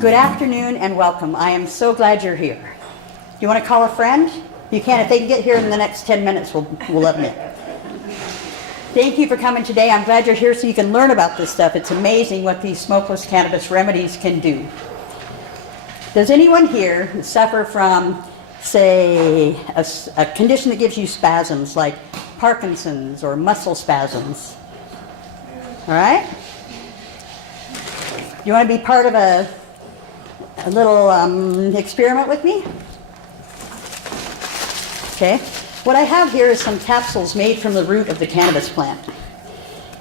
Good afternoon and welcome. I am so glad you're here. Do you want to call a friend? You can. If they can get here in the next 10 minutes, we'll let them in. Thank you for coming today. I'm glad you're here so you can learn about this stuff. It's amazing what these smokeless cannabis remedies can do. Does anyone here suffer from, say, a condition that gives you spasms like Parkinson's or muscle spasms? All right? You want to be part of a little experiment with me? Okay. What I have here is some capsules made from the root of the cannabis plant.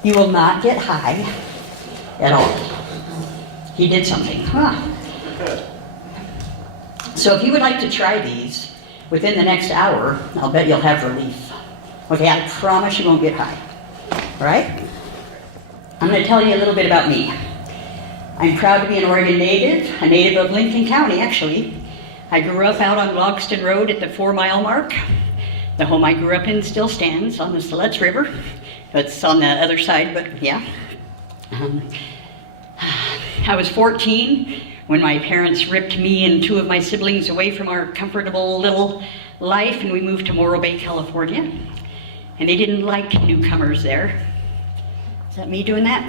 You will not get high at all. He did something. Huh. So if you would like to try these within the next hour, I'll bet you'll have relief. Okay, I promise you won't get high. All right? I'm going to tell you a little bit about me. I'm proud to be an Oregon native, a native of Lincoln County, actually. I grew up out on Logston Road at the 4-mile mark. The home I grew up in still stands on the Siletz River. It's on the other side, but yeah. I was 14 when my parents ripped me and 2 of my siblings away from our comfortable little life, and we moved to Morro Bay, California. And they didn't like newcomers there. Is that me doing that?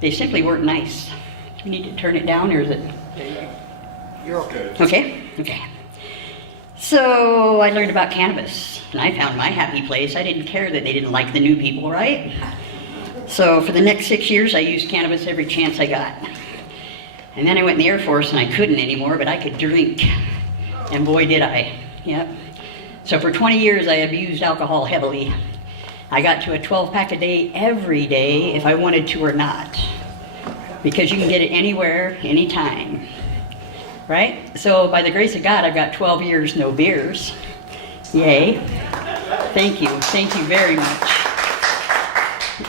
They simply weren't nice. Do you need to turn it down, or is it? You're okay. Okay. So I learned about cannabis, and I found my happy place. I didn't care that they didn't like the new people, right? So for the next 6 years, I used cannabis every chance I got. And then I went in the Air Force, and I couldn't anymore, but I could drink. And boy, did I. Yep. So for 20 years, I abused alcohol heavily. I got to a 12-pack a day every day if I wanted to or not, because you can get it anywhere, anytime, right? So by the grace of God, I've got 12 years no beers. Yay. Thank you very much.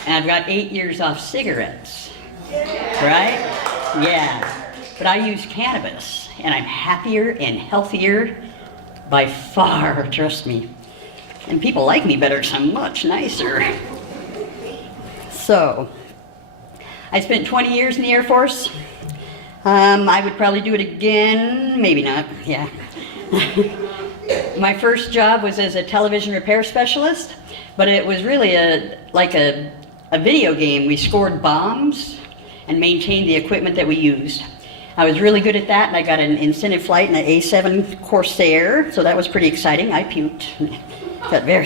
And I've got 8 years off cigarettes, right? Yeah. But I use cannabis, and I'm happier and healthier by far, trust me. And people like me better because I'm much nicer. So, I spent 20 years in the Air Force. I would probably do it again, maybe not, yeah. My first job was as a television repair specialist, but it was really like a video game. We scored bombs and maintained the equipment that we used. I was really good at that, and I got an incentive flight in an A7 Corsair, so that was pretty exciting. I puked. Got very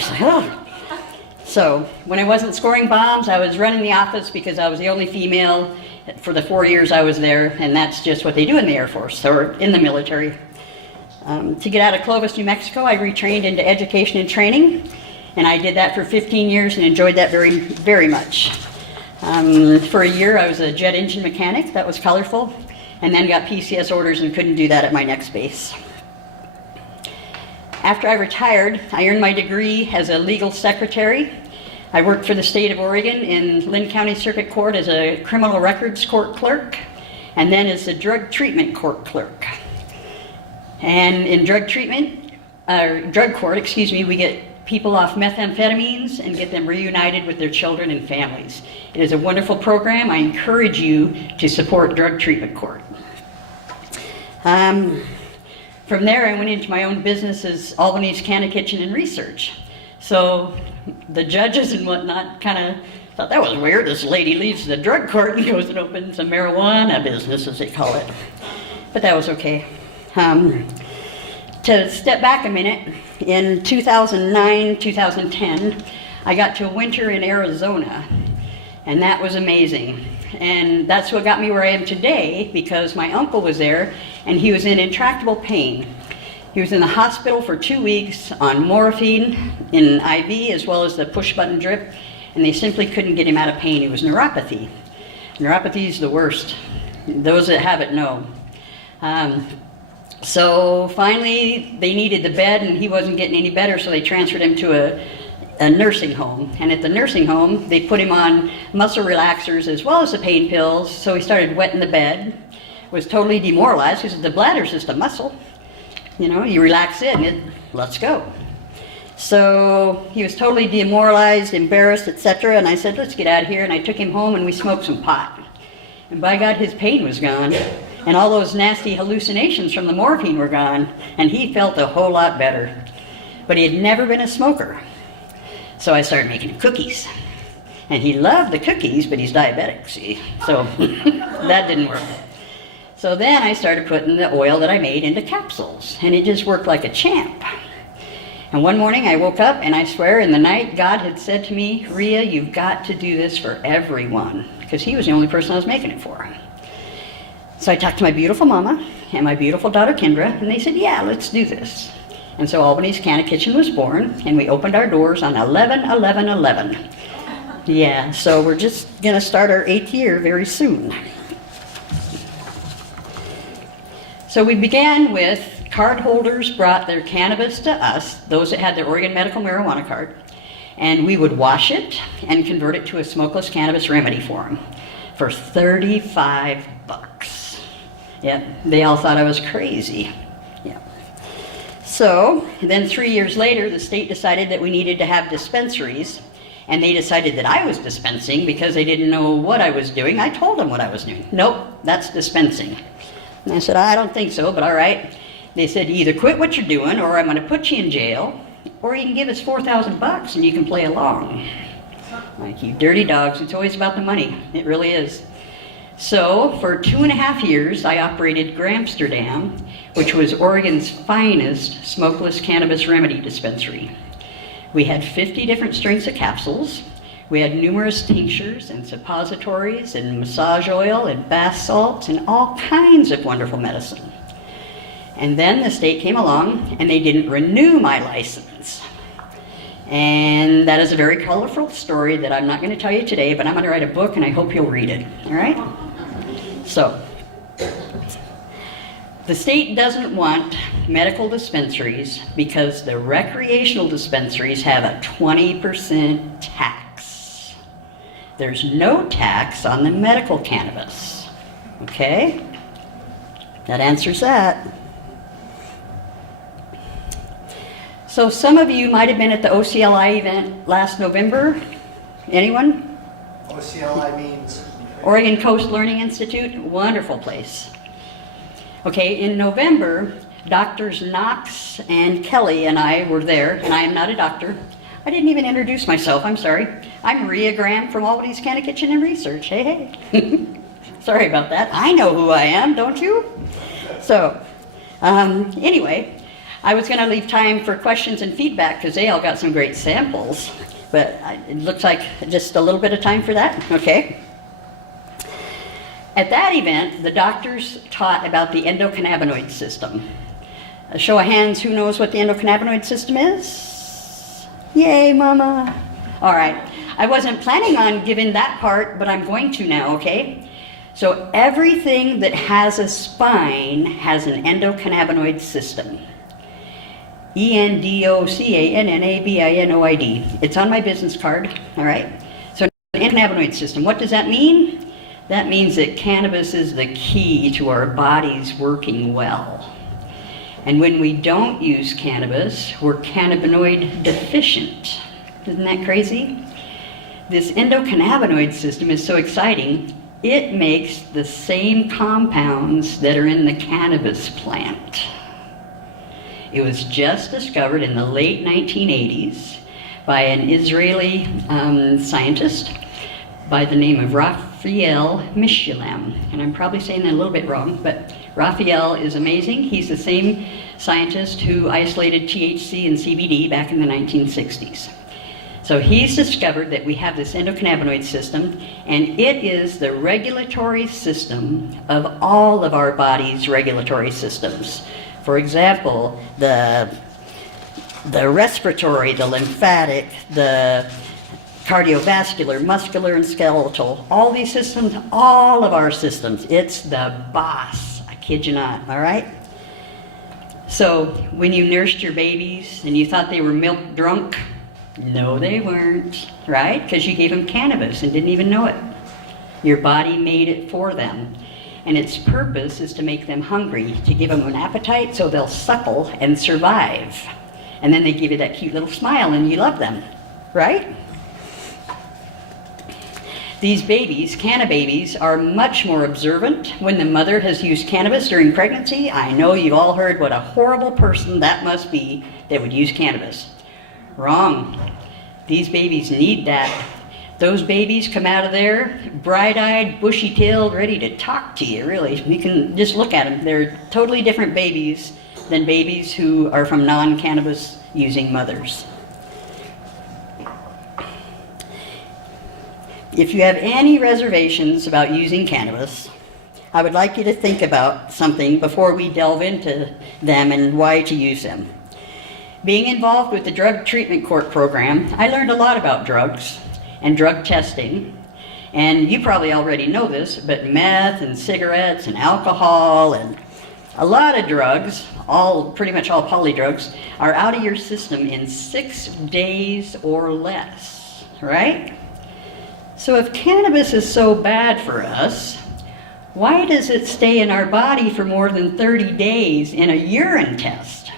So when I wasn't scoring bombs, I was running the office because I was the only female for the 4 years I was there, and that's just what they do in the Air Force or in the military. To get out of Clovis, New Mexico, I retrained into education and training, and I did that for 15 years and enjoyed that very, very much. For a year, I was a jet engine mechanic. That was colorful, and then got PCS orders and couldn't do that at my next base. After I retired, I earned my degree as a legal secretary. I worked for the state of Oregon in Glen County Circuit Court as a criminal records court clerk, and then as a drug treatment court clerk. And in drug court, we get people off methamphetamines and get them reunited with their children and families. It is a wonderful program. I encourage you to support drug treatment court. From there, I went into my own business as Albany's Canna Kitchen and Research. So the judges and whatnot kind of thought that was weird. This lady leaves the drug court and goes and opens a marijuana business, as they call it. But that was okay. To step back a minute, in 2009, 2010, I got to a winter in Arizona, and that was amazing. And that's what got me where I am today, because my uncle was there, and he was in intractable pain. He was in the hospital for 2 weeks on morphine in IV, as well as the push-button drip, and they simply couldn't get him out of pain. It was neuropathy. Neuropathy is the worst. Those that have it know. So finally, they needed the bed, and he wasn't getting any better, so they transferred him to a nursing home. And at the nursing home, they put him on muscle relaxers as well as the pain pills, so he started wetting the bed. Was totally demoralized because the bladder's just a muscle. You know, you relax it and it lets go. So he was totally demoralized, embarrassed, etc. And I said, let's get out of here. And I took him home and we smoked some pot. And by God, his pain was gone. And all those nasty hallucinations from the morphine were gone. And he felt a whole lot better. But he had never been a smoker. So I started making cookies. And he loved the cookies, but he's diabetic, see? So that didn't work. So then I started putting the oil that I made into capsules. And it just worked like a champ. And one morning I woke up and I swear in the night God had said to me, Rhea, you've got to do this for everyone. Because he was the only person I was making it for. So I talked to my beautiful mama and my beautiful daughter Kendra, and they said, yeah, let's do this. And so Albany's Canna Kitchen was born, and we opened our doors on 11/11/11. Yeah, so we're just going to start our 8th year very soon. So we began with card holders brought their cannabis to us, those that had their Oregon medical marijuana card, and we would wash it and convert it to a smokeless cannabis remedy for them for $35. Yep, they all thought I was crazy. Yeah. So then 3 years later, the state decided that we needed to have dispensaries, and they decided that I was dispensing because they didn't know what I was doing. I told them what I was doing. Nope, that's dispensing. And I said, I don't think so, but all right. They said, either quit what you're doing, or I'm going to put you in jail, or you can give us $4,000 and you can play along. Like, you dirty dogs, it's always about the money. It really is. So for 2.5 years, I operated Gramsterdam, which was Oregon's finest smokeless cannabis remedy dispensary. We had 50 different strengths of capsules. We had numerous tinctures and suppositories and massage oil and bath salts and all kinds of wonderful medicine. And then the state came along and they didn't renew my license. And that is a very colorful story that I'm not going to tell you today, but I'm going to write a book and I hope you'll read it. All right? So, the state doesn't want medical dispensaries because the recreational dispensaries have a 20% tax. There's no tax on the medical cannabis. Okay? That answers that. So some of you might have been at the OCLI event last November. Anyone? OCLI means? Oregon Coast Learning Institute, wonderful place. Okay, in November, Doctors Knox and Kelly and I were there, and I am not a doctor. I didn't even introduce myself, I'm sorry. I'm Rhea Graham from Albany's Canna Kitchen and Research, hey. Sorry about that. I know who I am, don't you? So, anyway, I was going to leave time for questions and feedback because they all got some great samples, but it looks like just a little bit of time for that, okay? At that event, the doctors taught about the endocannabinoid system. A show of hands, who knows what the endocannabinoid system is? Yay, mama. All right. I wasn't planning on giving that part, but I'm going to now, okay? So everything that has a spine has an endocannabinoid system. endocannabinoid. It's on my business card, all right? So endocannabinoid system, what does that mean? That means that cannabis is the key to our bodies working well. And when we don't use cannabis, we're cannabinoid deficient. Isn't that crazy? This endocannabinoid system is so exciting, it makes the same compounds that are in the cannabis plant. It was just discovered in the late 1980s by an Israeli scientist by the name of Raphael Mishulam. And I'm probably saying that a little bit wrong, but Raphael is amazing. He's the same scientist who isolated THC and CBD back in the 1960s. So he's discovered that we have this endocannabinoid system, and it is the regulatory system of all of our body's regulatory systems. For example, the respiratory, the lymphatic, the cardiovascular, muscular, and skeletal, all these systems, all of our systems, it's the boss. I kid you not, all right? So when you nursed your babies and you thought they were milk drunk, no they weren't, right? Because you gave them cannabis and didn't even know it. Your body made it for them. And its purpose is to make them hungry, to give them an appetite so they'll suckle and survive. And then they give you that cute little smile and you love them, right? These babies, Canna babies, are much more observant when the mother has used cannabis during pregnancy. I know you've all heard what a horrible person that must be that would use cannabis. Wrong. These babies need that. Those babies come out of there bright-eyed, bushy-tailed, ready to talk to you, really. You can just look at them. They're totally different babies than babies who are from non-cannabis using mothers. If you have any reservations about using cannabis, I would like you to think about something before we delve into them and why to use them. Being involved with the Drug Treatment Court program, I learned a lot about drugs and drug testing. And you probably already know this, but meth and cigarettes and alcohol and a lot of drugs, pretty much all polydrugs, are out of your system in 6 days or less, right? So if cannabis is so bad for us, why does it stay in our body for more than 30 days in a urine test?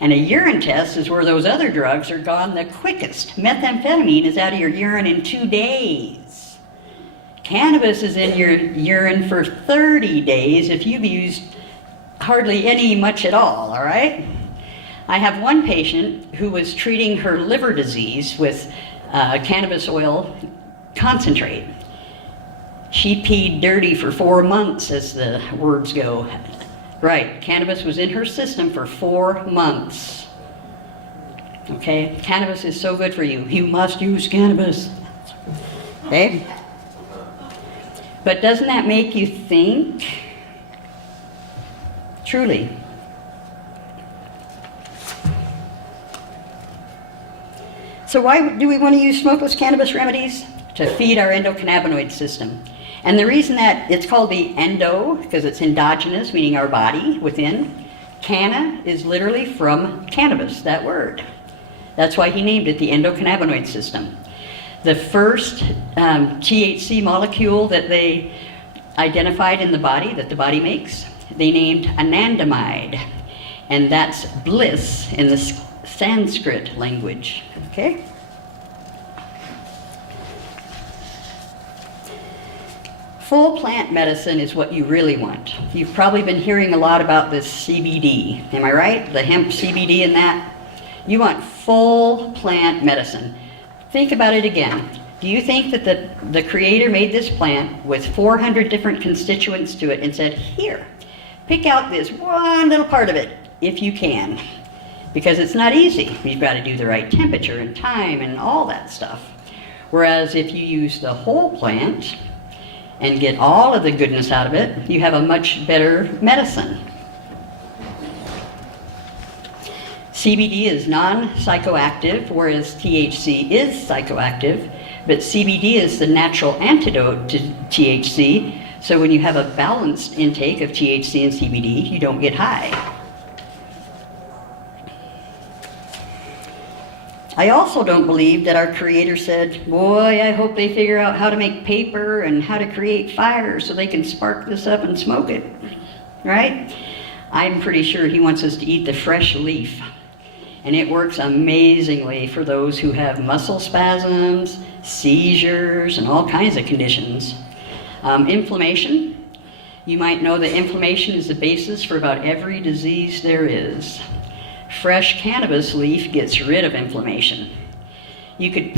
And a urine test is where those other drugs are gone the quickest. Methamphetamine is out of your urine in 2 days. Cannabis is in your urine for 30 days if you've used hardly any much at all right? I have one patient who was treating her liver disease with cannabis oil concentrate. She peed dirty for 4 months, as the words go. Right, cannabis was in her system for 4 months. Okay, cannabis is so good for you. You must use cannabis. Okay? But doesn't that make you think? Truly. So why do we want to use smokeless cannabis remedies? To feed our endocannabinoid system. And the reason that it's called the endo, because it's endogenous, meaning our body within. Canna is literally from cannabis, that word. That's why he named it the endocannabinoid system. The first THC molecule that they identified in the body, that the body makes, they named anandamide. And that's bliss in the Sanskrit language, okay? Full plant medicine is what you really want. You've probably been hearing a lot about this CBD. Am I right? The hemp CBD and that. You want full plant medicine. Think about it again. Do you think that the creator made this plant with 400 different constituents to it and said, here, pick out this one little part of it, if you can. Because it's not easy. You've got to do the right temperature and time and all that stuff. Whereas if you use the whole plant, and get all of the goodness out of it, you have a much better medicine. CBD is non-psychoactive, whereas THC is psychoactive, but CBD is the natural antidote to THC, so when you have a balanced intake of THC and CBD, you don't get high. I also don't believe that our creator said, boy, I hope they figure out how to make paper and how to create fire so they can spark this up and smoke it, right? I'm pretty sure he wants us to eat the fresh leaf. And it works amazingly for those who have muscle spasms, seizures, and all kinds of conditions. Inflammation. You might know that inflammation is the basis for about every disease there is. Fresh cannabis leaf gets rid of inflammation. You could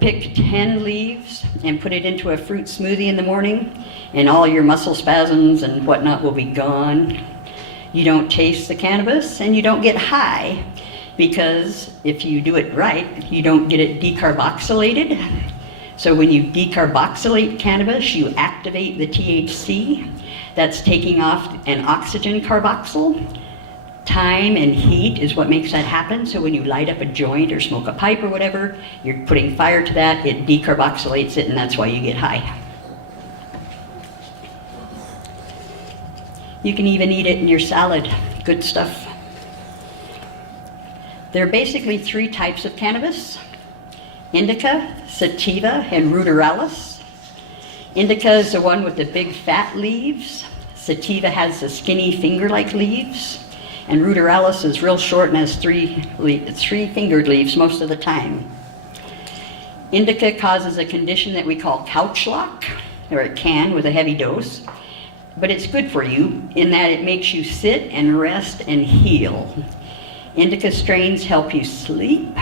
pick 10 leaves and put it into a fruit smoothie in the morning, and all your muscle spasms and whatnot will be gone. You don't taste the cannabis, and you don't get high, because if you do it right, you don't get it decarboxylated. So when you decarboxylate cannabis, you activate the THC. That's taking off an oxygen carboxyl. Time and heat is what makes that happen. So when you light up a joint or smoke a pipe or whatever, you're putting fire to that, it decarboxylates it, and that's why you get high. You can even eat it in your salad. Good stuff. There are basically 3 types of cannabis: indica, sativa, and ruderalis. Indica is the one with the big fat leaves. Sativa has the skinny finger-like leaves. And ruderalis is real short and has 3 fingered leaves most of the time. Indica causes a condition that we call couch lock, or it can with a heavy dose. But it's good for you in that it makes you sit and rest and heal. Indica strains help you sleep,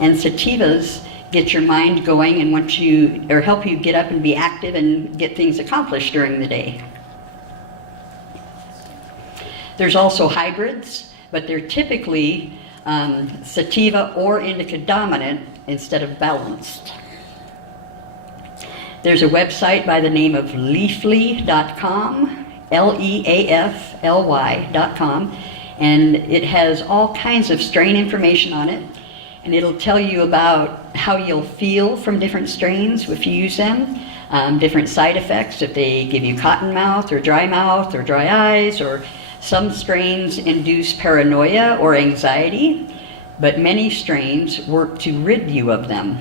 and sativas get your mind going and help you get up and be active and get things accomplished during the day. There's also hybrids, but they're typically sativa or indica dominant instead of balanced. There's a website by the name of leafly.com, Leafly.com, and it has all kinds of strain information on it, and it'll tell you about how you'll feel from different strains if you use them, different side effects, if they give you cotton mouth or dry eyes, or some strains induce paranoia or anxiety, but many strains work to rid you of them.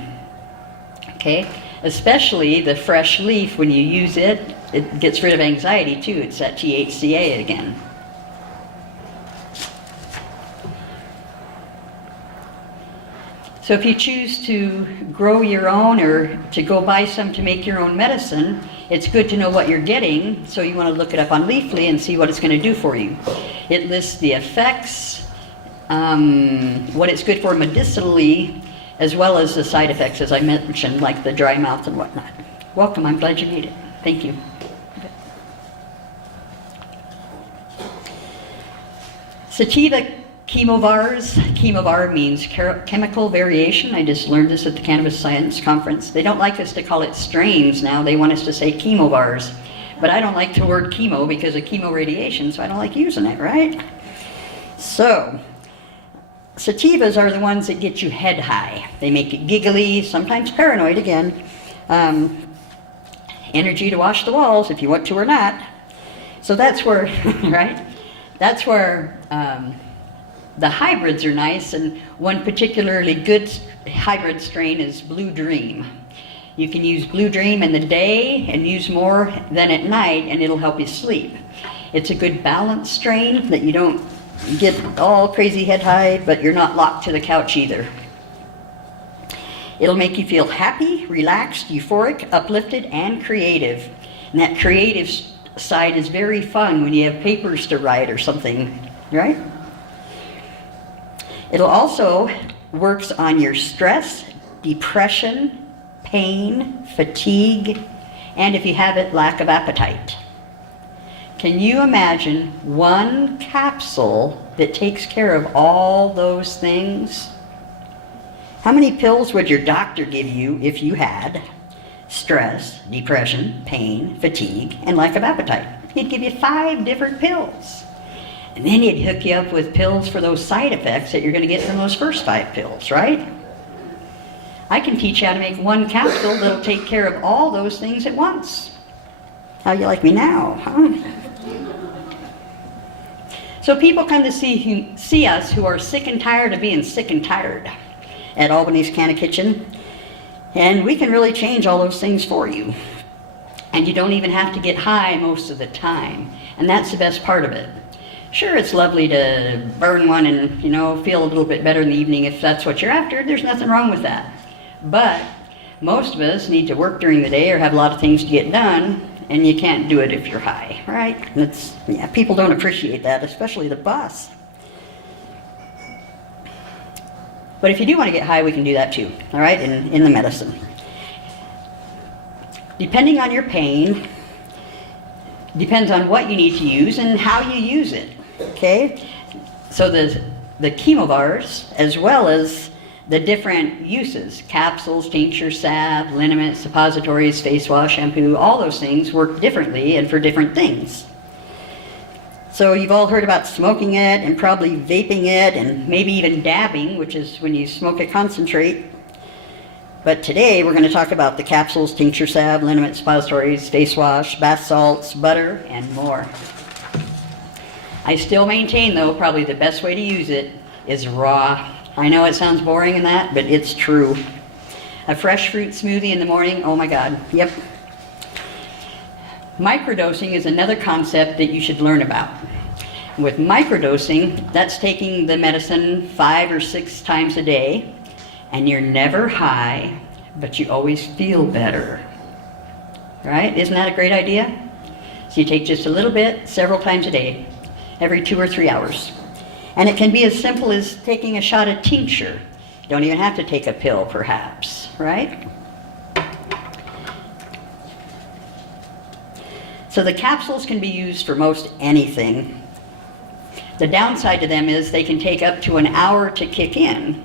Okay? Especially the fresh leaf, when you use it, it gets rid of anxiety too. It's that THCA again. So if you choose to grow your own or to go buy some to make your own medicine, it's good to know what you're getting, so you want to look it up on Leafly and see what it's going to do for you. It lists the effects, what it's good for medicinally, as well as the side effects, as I mentioned, like the dry mouth and whatnot. Welcome, I'm glad you made it. Thank you. Sativa chemovars. Chemovar means chemical variation. I just learned this at the Cannabis Science Conference. They don't like us to call it strains now. They want us to say chemovars. But I don't like the word chemo because of chemo radiation, so I don't like using it, right? So, sativas are the ones that get you head high. They make you giggly, sometimes paranoid again. Energy to wash the walls if you want to or not. So that's where, right? That's where the hybrids are nice, and one particularly good hybrid strain is Blue Dream. You can use Blue Dream in the day and use more than at night, and it'll help you sleep. It's a good balanced strain that you don't get all crazy head high, but you're not locked to the couch either. It'll make you feel happy, relaxed, euphoric, uplifted, and creative. And that creative side is very fun when you have papers to write or something, right? It'll also works on your stress, depression, pain, fatigue, and if you have it, lack of appetite. Can you imagine one capsule that takes care of all those things? How many pills would your doctor give you if you had stress, depression, pain, fatigue, and lack of appetite? He'd give you 5 different pills. And then he'd hook you up with pills for those side effects that you're going to get from those first 5 pills, right? I can teach you how to make one capsule that'll take care of all those things at once. How you like me now, huh? So people come to see us who are sick and tired of being sick and tired at Albany's Canna Kitchen, and we can really change all those things for you. And you don't even have to get high most of the time, and that's the best part of it. Sure, it's lovely to burn one and, feel a little bit better in the evening if that's what you're after. There's nothing wrong with that. But most of us need to work during the day or have a lot of things to get done, and you can't do it if you're high, right? People don't appreciate that, especially the boss. But if you do want to get high, we can do that too, all right, in the medicine. Depending on your pain, depends on what you need to use and how you use it, okay? So the chemovars, as well as the different uses, capsules, tincture, salve, liniment, suppositories, face wash, shampoo, all those things work differently and for different things. So you've all heard about smoking it and probably vaping it and maybe even dabbing, which is when you smoke a concentrate. But today we're going to talk about the capsules, tincture, salve, liniment, suppositories, face wash, bath salts, butter, and more. I still maintain, though, probably the best way to use it is raw. I know it sounds boring in that, but it's true. A fresh fruit smoothie in the morning, oh my God, yep. Microdosing is another concept that you should learn about. With microdosing, that's taking the medicine 5 or 6 times a day, and you're never high, but you always feel better. Right? Isn't that a great idea? So you take just a little bit, several times a day, every 2 or 3 hours. And it can be as simple as taking a shot of tincture. You don't even have to take a pill, perhaps, right? So the capsules can be used for most anything. The downside to them is they can take up to an hour to kick in.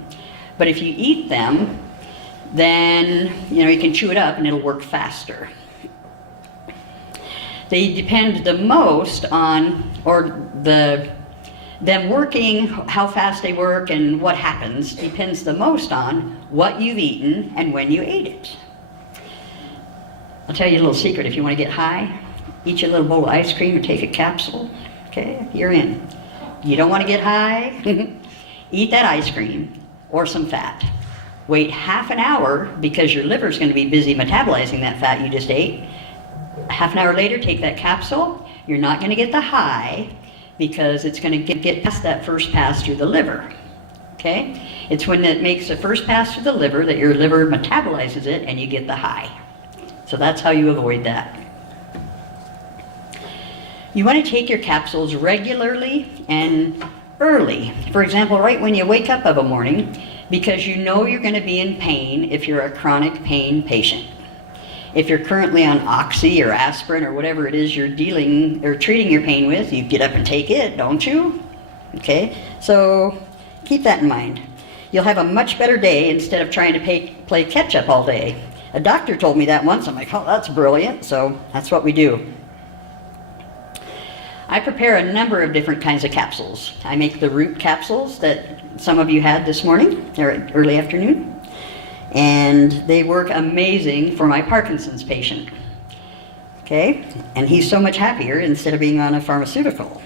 But if you eat them, then you can chew it up and it'll work faster. They depend the most on, them working, how fast they work and what happens depends the most on what you've eaten and when you ate it. I'll tell you a little secret. If you want to get high, eat your little bowl of ice cream and take a capsule. Okay, you're in. You don't want to get high? Eat that ice cream or some fat. Wait half an hour because your liver is going to be busy metabolizing that fat you just ate. Half an hour later, take that capsule. You're not going to get the high because it's going to get past that first pass through the liver. Okay? It's when it makes the first pass through the liver that your liver metabolizes it and you get the high. So that's how you avoid that. You want to take your capsules regularly and early. For example, right when you wake up of a morning, because you know you're going to be in pain if you're a chronic pain patient. If you're currently on oxy or aspirin or whatever it is you're dealing or treating your pain with, you get up and take it, don't you? Okay, so keep that in mind. You'll have a much better day instead of trying to play catch up all day. A doctor told me that once. I'm like, oh, that's brilliant. So that's what we do. I prepare a number of different kinds of capsules. I make the root capsules that some of you had this morning or early afternoon. And they work amazing for my Parkinson's patient. Okay? And he's so much happier instead of being on a pharmaceutical.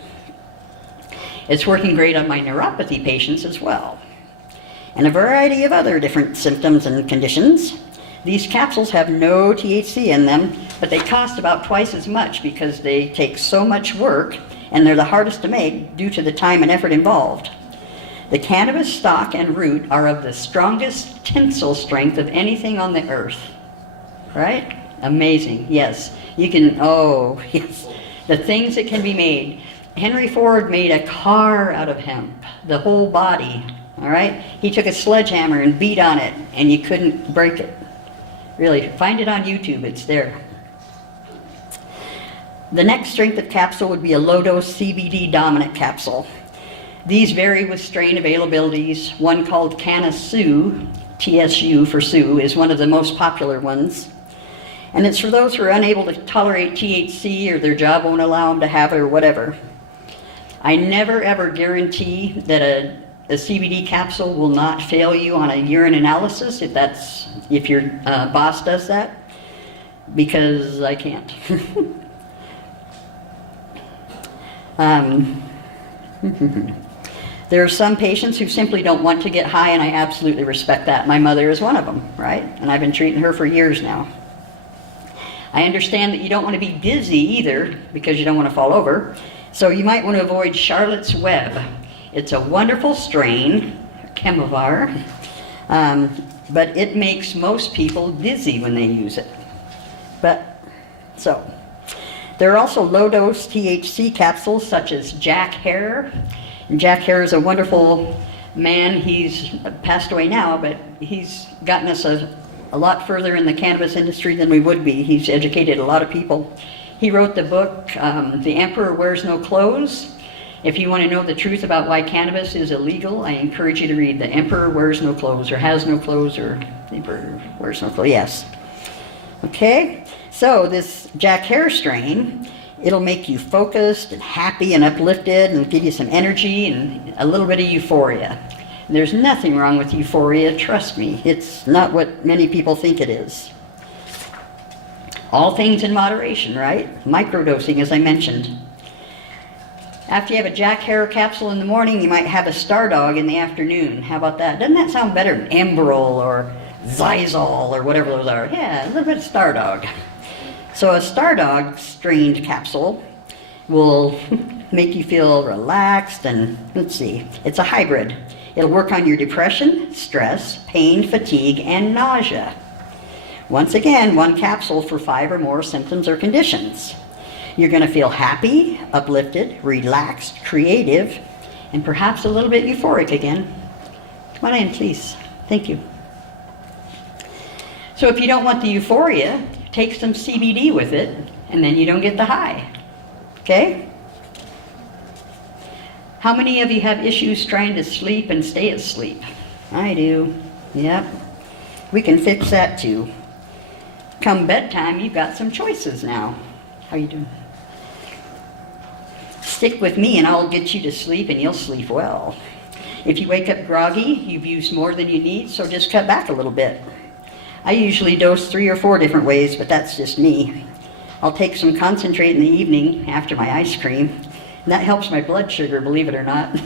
It's working great on my neuropathy patients as well. And a variety of other different symptoms and conditions. These capsules have no THC in them, but they cost about twice as much because they take so much work and they're the hardest to make due to the time and effort involved. The cannabis stalk and root are of the strongest tensile strength of anything on the earth. Right? Amazing. Yes. You can, oh, yes. The things that can be made. Henry Ford made a car out of hemp, the whole body. All right? He took a sledgehammer and beat on it, and you couldn't break it. Really, find it on YouTube. It's there. The next strength of capsule would be a low-dose CBD dominant capsule. These vary with strain availabilities. One called Canna Sue, TSU for Sue, is one of the most popular ones. And it's for those who are unable to tolerate THC or their job won't allow them to have it or whatever. I never ever guarantee that a CBD capsule will not fail you on a urine analysis if your boss does that, because I can't. There are some patients who simply don't want to get high, and I absolutely respect that. My mother is one of them, right? And I've been treating her for years now. I understand that you don't want to be dizzy either because you don't want to fall over. So you might want to avoid Charlotte's Web. It's a wonderful strain, chemovar, but it makes most people dizzy when they use it. There are also low-dose THC capsules such as ACK&R. And ACK&R is a wonderful man. He's passed away now, but he's gotten us a lot further in the cannabis industry than we would be. He's educated a lot of people. He wrote the book, The Emperor Wears No Clothes. If you want to know the truth about why cannabis is illegal, I encourage you to read The Emperor Wears No Clothes, or Has No Clothes, or The Emperor Wears No Clothes, yes. Okay, so this ACK&R strain, it'll make you focused and happy and uplifted and give you some energy and a little bit of euphoria. And there's nothing wrong with euphoria, trust me. It's not what many people think it is. All things in moderation, right? Microdosing, as I mentioned. After you have a ACK&R capsule in the morning, you might have a Stardog in the afternoon. How about that? Doesn't that sound better than Enbrel or Zysol or whatever those are? Yeah, a little bit of Stardog. So a Stardog strained capsule will make you feel relaxed and, let's see, it's a hybrid. It'll work on your depression, stress, pain, fatigue, and nausea. Once again, 1 capsule for 5 or more symptoms or conditions. You're going to feel happy, uplifted, relaxed, creative, and perhaps a little bit euphoric again. Come on in, please. Thank you. So if you don't want the euphoria, take some CBD with it, and then you don't get the high. Okay? How many of you have issues trying to sleep and stay asleep? I do. Yep. We can fix that too. Come bedtime, you've got some choices now. How you doing? Stick with me and I'll get you to sleep and you'll sleep well. If you wake up groggy, you've used more than you need, so just cut back a little bit. I usually dose 3 or 4 different ways, but that's just me. I'll take some concentrate in the evening after my ice cream, and that helps my blood sugar, believe it or not.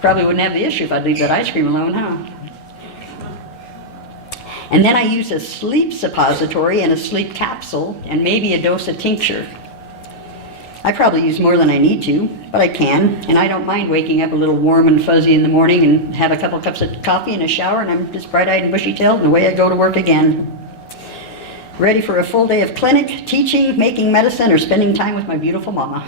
Probably wouldn't have the issue if I'd leave that ice cream alone, huh? And then I use a sleep suppository and a sleep capsule and maybe a dose of tincture. I probably use more than I need to, but I can, and I don't mind waking up a little warm and fuzzy in the morning and have a couple cups of coffee and a shower, and I'm just bright-eyed and bushy-tailed, and away I go to work again. Ready for a full day of clinic, teaching, making medicine, or spending time with my beautiful mama.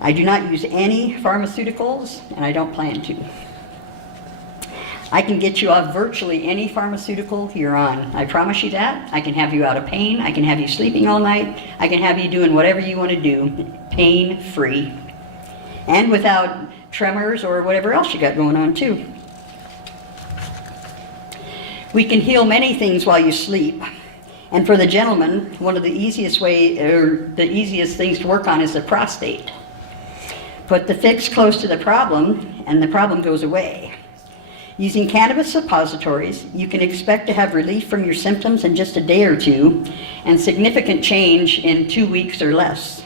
I do not use any pharmaceuticals, and I don't plan to. I can get you off virtually any pharmaceutical you're on. I promise you that. I can have you out of pain. I can have you sleeping all night. I can have you doing whatever you want to do, pain-free. And without tremors or whatever else you got going on too. We can heal many things while you sleep. And for the gentleman, one of the easiest things to work on is the prostate. Put the fix close to the problem, and the problem goes away. Using cannabis suppositories, you can expect to have relief from your symptoms in just a day or 2, and significant change in 2 weeks or less.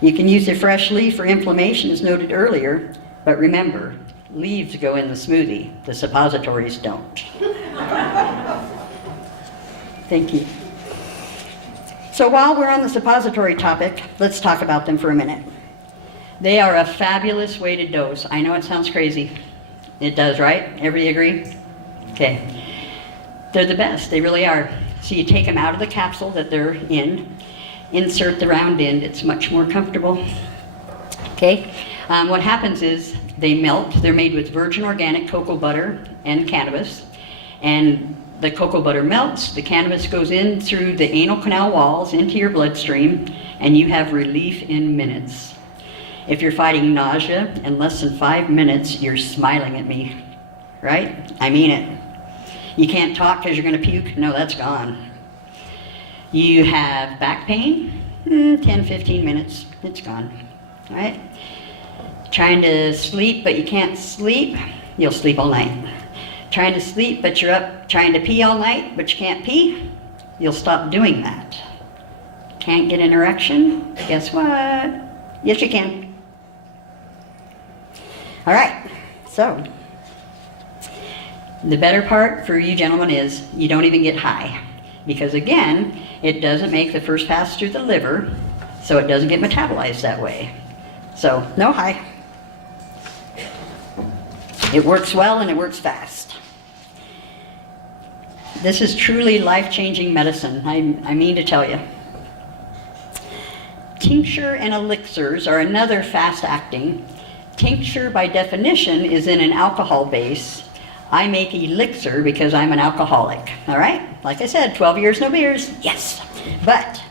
You can use a fresh leaf for inflammation, as noted earlier, but remember, leaves go in the smoothie, the suppositories don't. Thank you. So while we're on the suppository topic, let's talk about them for a minute. They are a fabulous way to dose. I know it sounds crazy. It does, right? Everybody agree? Okay. They're the best. They really are. So you take them out of the capsule that they're in, insert the round end. It's much more comfortable. Okay. What happens is they melt. They're made with virgin organic cocoa butter and cannabis. And the cocoa butter melts. The cannabis goes in through the anal canal walls into your bloodstream, and you have relief in minutes. If you're fighting nausea, in less than 5 minutes, you're smiling at me, right? I mean it. You can't talk because you're going to puke? No, that's gone. You have back pain? 10, 15 minutes, it's gone, right? Trying to sleep, but you can't sleep? You'll sleep all night. Trying to sleep, but you're up trying to pee all night, but you can't pee? You'll stop doing that. Can't get an erection? Guess what? Yes, you can. All right, so the better part for you gentlemen is you don't even get high, because again, it doesn't make the first pass through the liver, so it doesn't get metabolized that way. So no high. It works well and it works fast. This is truly life-changing medicine, I mean to tell you. Tincture and elixirs are another fast-acting. Tincture, by definition, is in an alcohol base. I make elixir because I'm an alcoholic, all right? Like I said, 12 years, no beers, yes. But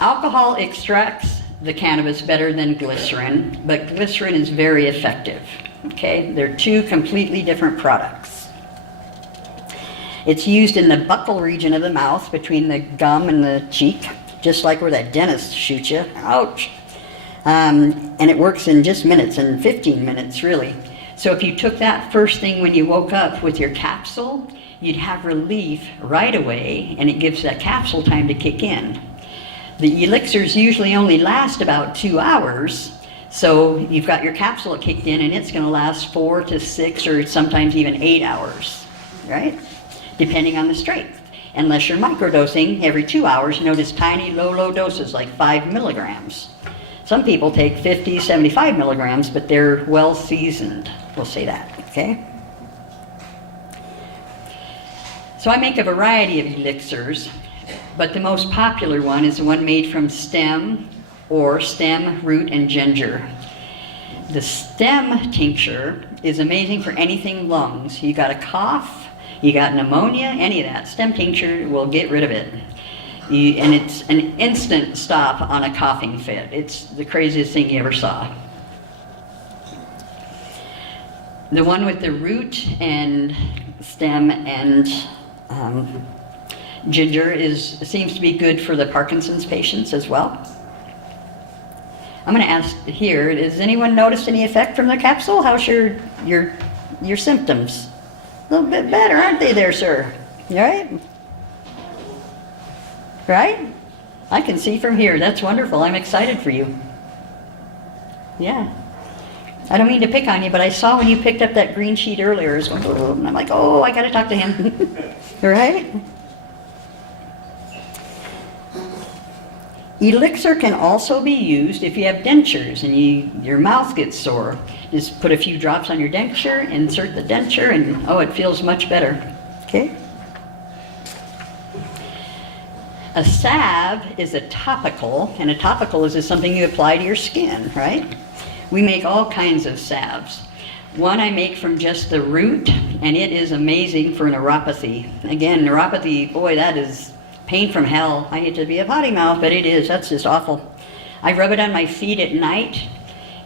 alcohol extracts the cannabis better than glycerin, but glycerin is very effective, okay? They're 2 completely different products. It's used in the buccal region of the mouth, between the gum and the cheek, just like where that dentist shoots you. Ouch. And it works in just minutes, in 15 minutes, really. So if you took that first thing when you woke up with your capsule, you'd have relief right away, and it gives that capsule time to kick in. The elixirs usually only last about 2 hours, so you've got your capsule kicked in, and it's going to last 4 to 6 or sometimes even 8 hours, right? Depending on the strength. Unless you're microdosing every 2 hours, notice tiny low doses like 5 milligrams. Some people take 50, 75 milligrams, but they're well seasoned. We'll say that, okay? So I make a variety of elixirs, but the most popular one is the one made from stem, root, and ginger. The stem tincture is amazing for anything lungs. You got a cough, you got pneumonia, any of that. Stem tincture will get rid of it. And it's an instant stop on a coughing fit. It's the craziest thing you ever saw. The one with the root and stem and ginger seems to be good for the Parkinson's patients as well. I'm going to ask here, has anyone noticed any effect from the capsule? How's your symptoms? A little bit better, aren't they there, sir? You all right? Right? I can see from here. That's wonderful. I'm excited for you. Yeah. I don't mean to pick on you, but I saw when you picked up that green sheet earlier, it was going, oh, and I'm like, oh, I got to talk to him. Right? Elixir can also be used if you have dentures and your mouth gets sore. Just put a few drops on your denture, insert the denture, and oh, it feels much better. Okay? A salve is a topical, and a topical is just something you apply to your skin, right? We make all kinds of salves. One I make from just the root, and it is amazing for neuropathy. Again, neuropathy, boy, that is pain from hell. I hate to be a potty mouth, but it is. That's just awful. I rub it on my feet at night,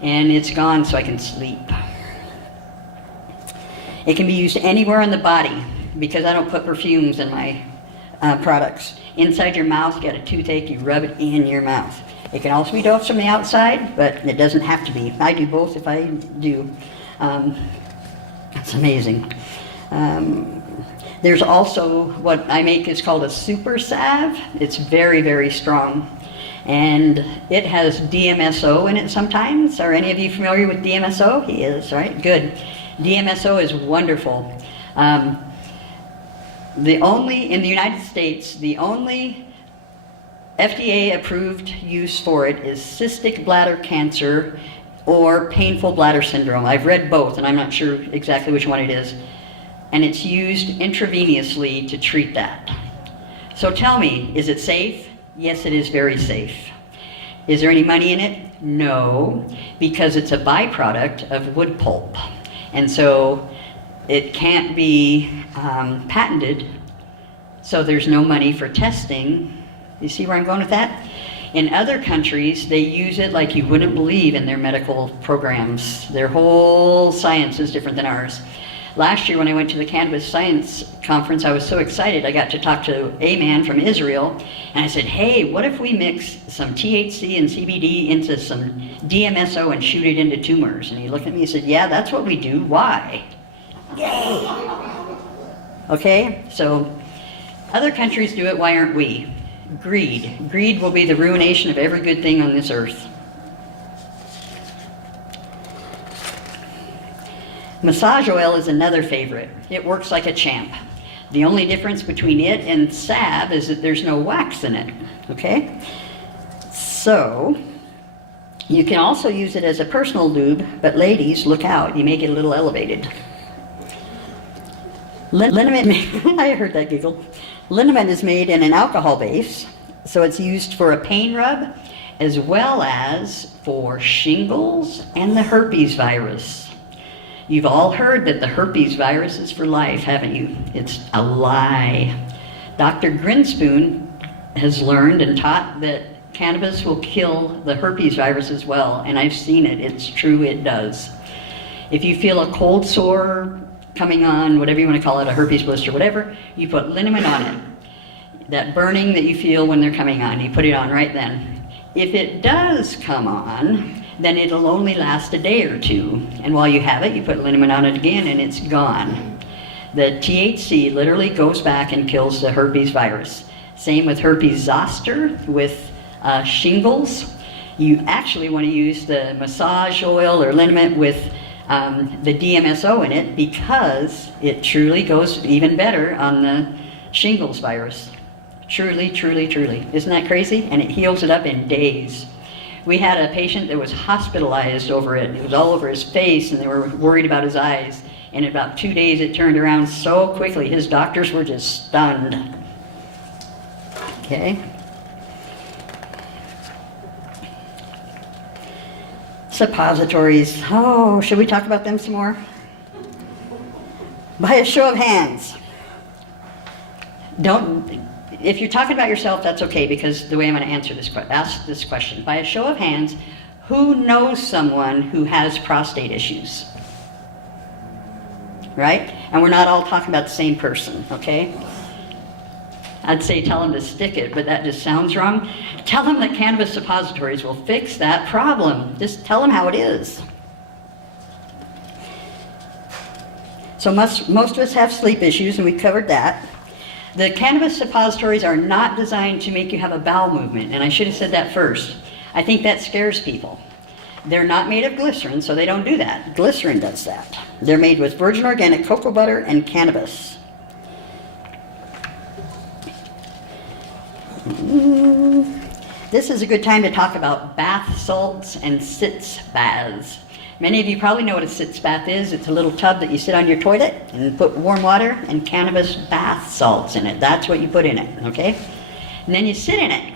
and it's gone so I can sleep. It can be used anywhere on the body because I don't put perfumes in my products. Inside your mouth, you got a toothache, you rub it in your mouth. It can also be dosed from the outside, but it doesn't have to be. I do both if I do. It's amazing. There's also what I make is called a super salve. It's very, very strong. And it has DMSO in it sometimes. Are any of you familiar with DMSO? He is, right? Good. DMSO is wonderful. In the United States, the only FDA-approved use for it is cystic bladder cancer or painful bladder syndrome. I've read both, and I'm not sure exactly which one it is. And it's used intravenously to treat that. So tell me, is it safe? Yes, it is very safe. Is there any money in it? No, because it's a byproduct of wood pulp. And so it can't be patented, so there's no money for testing. You see where I'm going with that? In other countries, they use it like you wouldn't believe in their medical programs. Their whole science is different than ours. Last year when I went to the Cannabis Science Conference, I was so excited. I got to talk to a man from Israel, and I said, hey, what if we mix some THC and CBD into some DMSO and shoot it into tumors? And he looked at me and said, yeah, that's what we do. Why? Yay! Okay, so other countries do it. Why aren't we? Greed. Greed will be the ruination of every good thing on this earth. Massage oil is another favorite. It works like a champ. The only difference between it and salve is that there's no wax in it, okay? So, you can also use it as a personal lube, but ladies, look out, you may get a little elevated. Liniment, I heard that giggle. Liniment is made in an alcohol base, so it's used for a pain rub, as well as for shingles and the herpes virus. You've all heard that the herpes virus is for life, haven't you? It's a lie. Dr. Grinspoon has learned and taught that cannabis will kill the herpes virus as well, and I've seen it. It's true, it does. If you feel a cold sore coming on, whatever you want to call it, a herpes blister, whatever, you put liniment on it. That burning that you feel when they're coming on, you put it on right then. If it does come on, then it'll only last a day or two. And while you have it, you put liniment on it again and it's gone. The THC literally goes back and kills the herpes virus. Same with herpes zoster, with shingles. You actually want to use the massage oil or liniment with the DMSO in it because it truly goes even better on the shingles virus. Truly, truly, truly. Isn't that crazy? And it heals it up in days. We had a patient that was hospitalized over it. It was all over his face, and they were worried about his eyes. And in about 2 days, it turned around so quickly. His doctors were just stunned. Okay. Suppositories. Oh, should we talk about them some more? By a show of hands. If you're talking about yourself, that's okay, because the way I'm going to ask this question. By a show of hands, who knows someone who has prostate issues? Right? And we're not all talking about the same person, okay? I'd say tell them to stick it, but that just sounds wrong. Tell them that cannabis suppositories will fix that problem. Just tell them how it is. So most of us have sleep issues, and we covered that. The cannabis suppositories are not designed to make you have a bowel movement, and I should have said that first. I think that scares people. They're not made of glycerin, so they don't do that. Glycerin does that. They're made with virgin organic cocoa butter and cannabis. This is a good time to talk about bath salts and sitz baths. Many of you probably know what a sitz bath is. It's a little tub that you sit on your toilet and put warm water and cannabis bath salts in it. That's what you put in it, okay? And then you sit in it.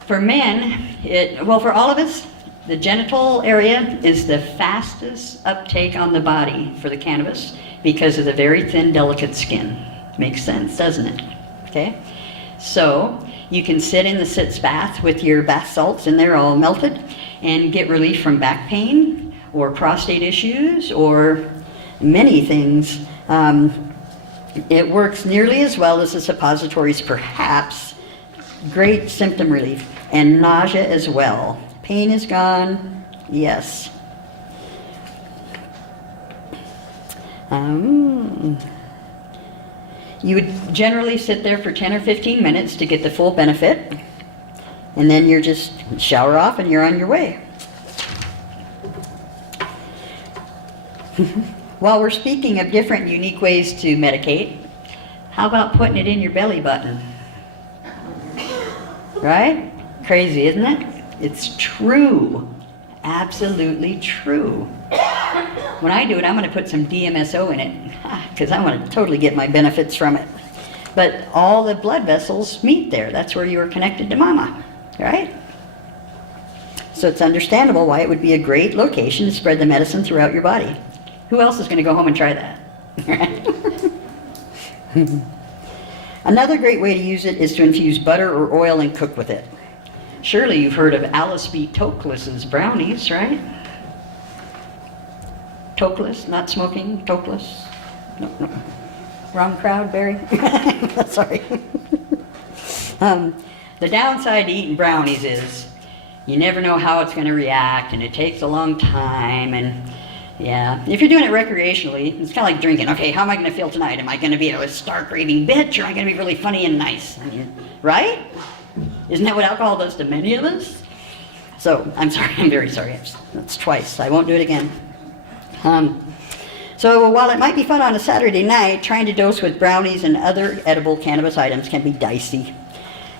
For men, for all of us, the genital area is the fastest uptake on the body for the cannabis because of the very thin, delicate skin. Makes sense, doesn't it? Okay? So you can sit in the sitz bath with your bath salts and they're all melted and get relief from back pain or prostate issues or many things. It works nearly as well as the suppositories, perhaps. Great symptom relief and nausea as well. Pain is gone, yes. You would generally sit there for 10 or 15 minutes to get the full benefit, and then you're just shower off and you're on your way. While we're speaking of different unique ways to medicate, how about putting it in your belly button? Right? Crazy, isn't it? It's true. Absolutely true. When I do it, I'm going to put some DMSO in it because I want to totally get my benefits from it. But all the blood vessels meet there. That's where you are connected to mama, right? So it's understandable why it would be a great location to spread the medicine throughout your body. Who else is going to go home and try that? Another great way to use it is to infuse butter or oil and cook with it. Surely you've heard of Alice B. Tokless's brownies, right? Tokless, not smoking, tokless. No. Wrong crowd, Barry. Sorry. The downside to eating brownies is you never know how it's going to react, and it takes a long time, and yeah. If you're doing it recreationally, it's kind of like drinking. Okay, how am I going to feel tonight? Am I going to be a stark raving bitch, or am I going to be really funny and nice? Right? Isn't that what alcohol does to many of us? So, I'm sorry, I'm very sorry. That's twice. I won't do it again. So while it might be fun on a Saturday night, trying to dose with brownies and other edible cannabis items can be dicey.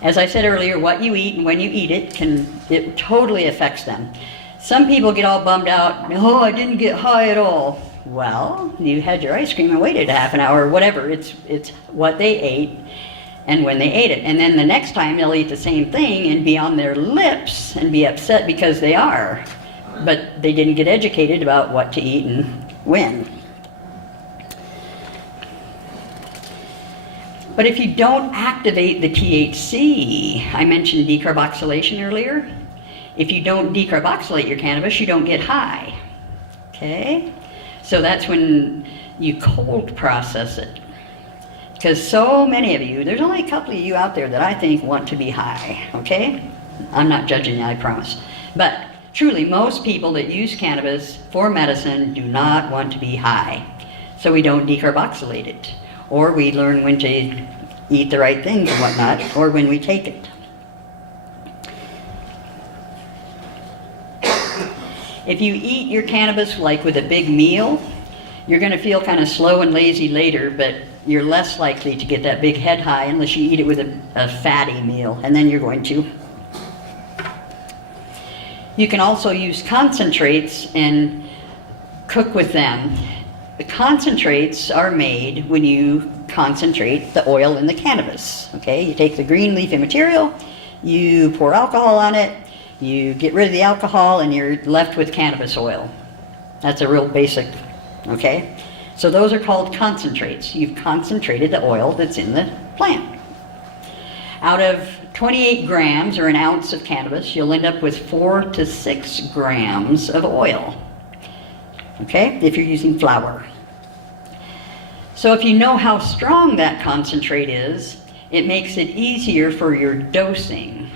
As I said earlier, what you eat and when you eat it totally affects them. Some people get all bummed out, oh, I didn't get high at all. Well, you had your ice cream and waited a half an hour or whatever. It's what they ate and when they ate it. And then the next time they'll eat the same thing and be on their lips and be upset because they are. But they didn't get educated about what to eat and when. But if you don't activate the THC, I mentioned decarboxylation earlier. If you don't decarboxylate your cannabis, you don't get high. Okay? So that's when you cold process it. Because so many of you, there's only a couple of you out there that I think want to be high. Okay? I'm not judging you, I promise. But truly, most people that use cannabis for medicine do not want to be high. So we don't decarboxylate it. Or we learn when to eat the right things and whatnot, or when we take it. If you eat your cannabis like with a big meal, you're going to feel kind of slow and lazy later, but you're less likely to get that big head high unless you eat it with a fatty meal, and then you're going to. You can also use concentrates and cook with them. The concentrates are made when you concentrate the oil in the cannabis. Okay, you take the green leafy material, you pour alcohol on it, you get rid of the alcohol, and you're left with cannabis oil. That's a real basic, okay? So those are called concentrates. You've concentrated the oil that's in the plant. Out of 28 grams or an ounce of cannabis, you'll end up with 4 to 6 grams of oil, okay, if you're using flour. So if you know how strong that concentrate is, it makes it easier for your dosing,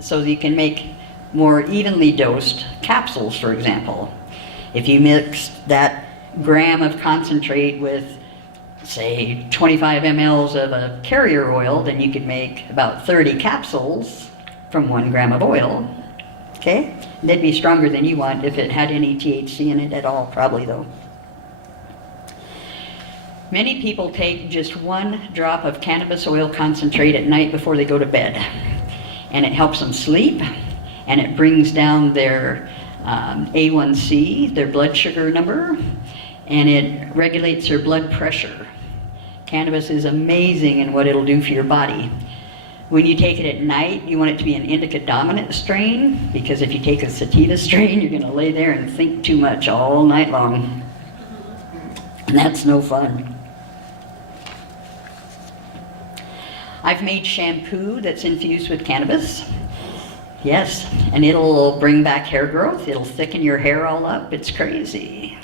so you can make more evenly dosed capsules, for example. If you mix that gram of concentrate with, say, 25 mLs of a carrier oil, then you could make about 30 capsules from 1 gram of oil. Okay? They'd be stronger than you want if it had any THC in it at all, probably, though. Many people take just 1 drop of cannabis oil concentrate at night before they go to bed. And it helps them sleep, and it brings down their A1C, their blood sugar number, and it regulates their blood pressure. Cannabis is amazing in what it'll do for your body. When you take it at night, you want it to be an indica dominant strain, because if you take a sativa strain, you're going to lay there and think too much all night long. And that's no fun. I've made shampoo that's infused with cannabis. Yes, and it'll bring back hair growth. It'll thicken your hair all up. It's crazy.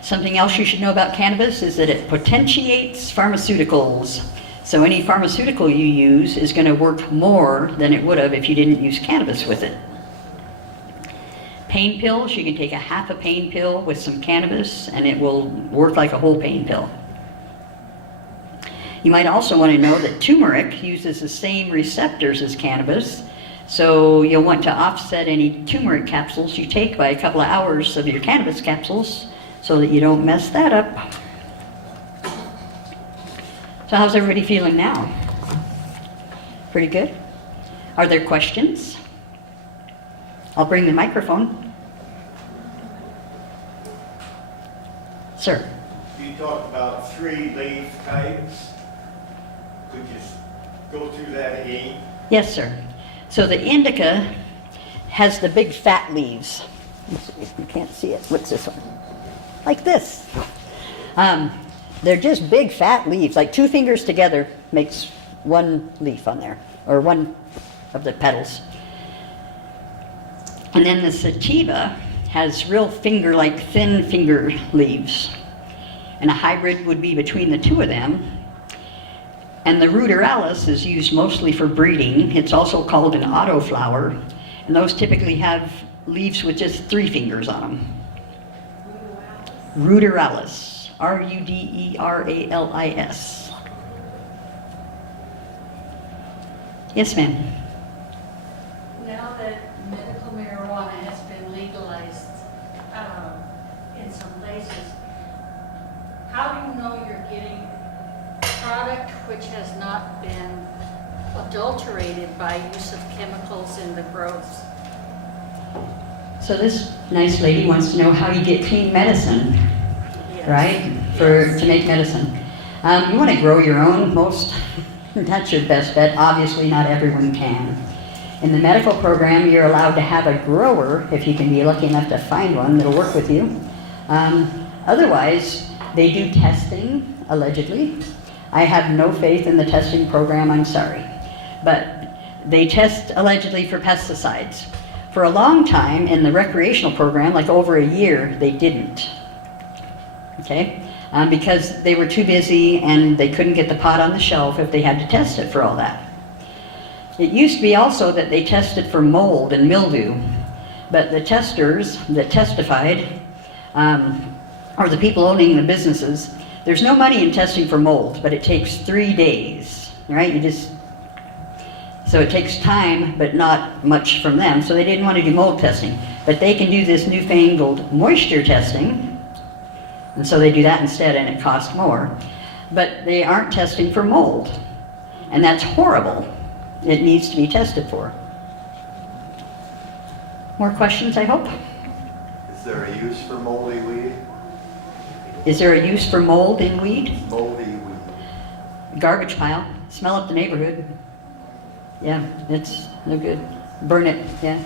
Something else you should know about cannabis is that it potentiates pharmaceuticals. So any pharmaceutical you use is going to work more than it would have if you didn't use cannabis with it. Pain pills, you can take a half a pain pill with some cannabis and it will work like a whole pain pill. You might also want to know that turmeric uses the same receptors as cannabis, so you'll want to offset any turmeric capsules you take by a couple of hours of your cannabis capsules so that you don't mess that up. So how's everybody feeling now? Pretty good? Are there questions? I'll bring the microphone. Sir. You talked about 3 leaf types. Could you go through that again? Yes, sir. So the indica has the big fat leaves. You can't see it. What's this one? Like this. They're just big fat leaves, like 2 fingers together makes 1 leaf on there, or 1 of the petals. And then the sativa has real finger-like thin finger leaves. And a hybrid would be between the 2 of them. And the ruderalis is used mostly for breeding. It's also called an autoflower. And those typically have leaves with just 3 fingers on them. Ruderalis. R-U-D-E-R-A-L-I-S. Yes, ma'am. Now that medical marijuana has been legalized in some places, how do you know you're getting product which has not been adulterated by use of chemicals in the growths? So this nice lady wants to know how you get clean medicine, Yes. right? To make medicine. You want to grow your own that's your best bet. Obviously not everyone can. In the medical program, you're allowed to have a grower if you can be lucky enough to find one that'll work with you. Otherwise, they do testing, allegedly. I have no faith in the testing program, I'm sorry. But they test allegedly for pesticides. For a long time in the recreational program, like over a year, they didn't. Okay? Because they were too busy and they couldn't get the pot on the shelf if they had to test it for all that. It used to be also that they tested for mold and mildew, but the testers that testified, or the people owning the businesses, there's no money in testing for mold, but it takes 3 days, right? So it takes time, but not much from them, so they didn't want to do mold testing. But they can do this newfangled moisture testing, and so they do that instead, and it costs more. But they aren't testing for mold, and that's horrible. it needs to be tested for. More questions, I hope? Is there a use for moldy weed? Is there a use for mold in weed? Moldy weed. Garbage pile. Smell up the neighborhood. Yeah, it's no good. Burn it, yeah.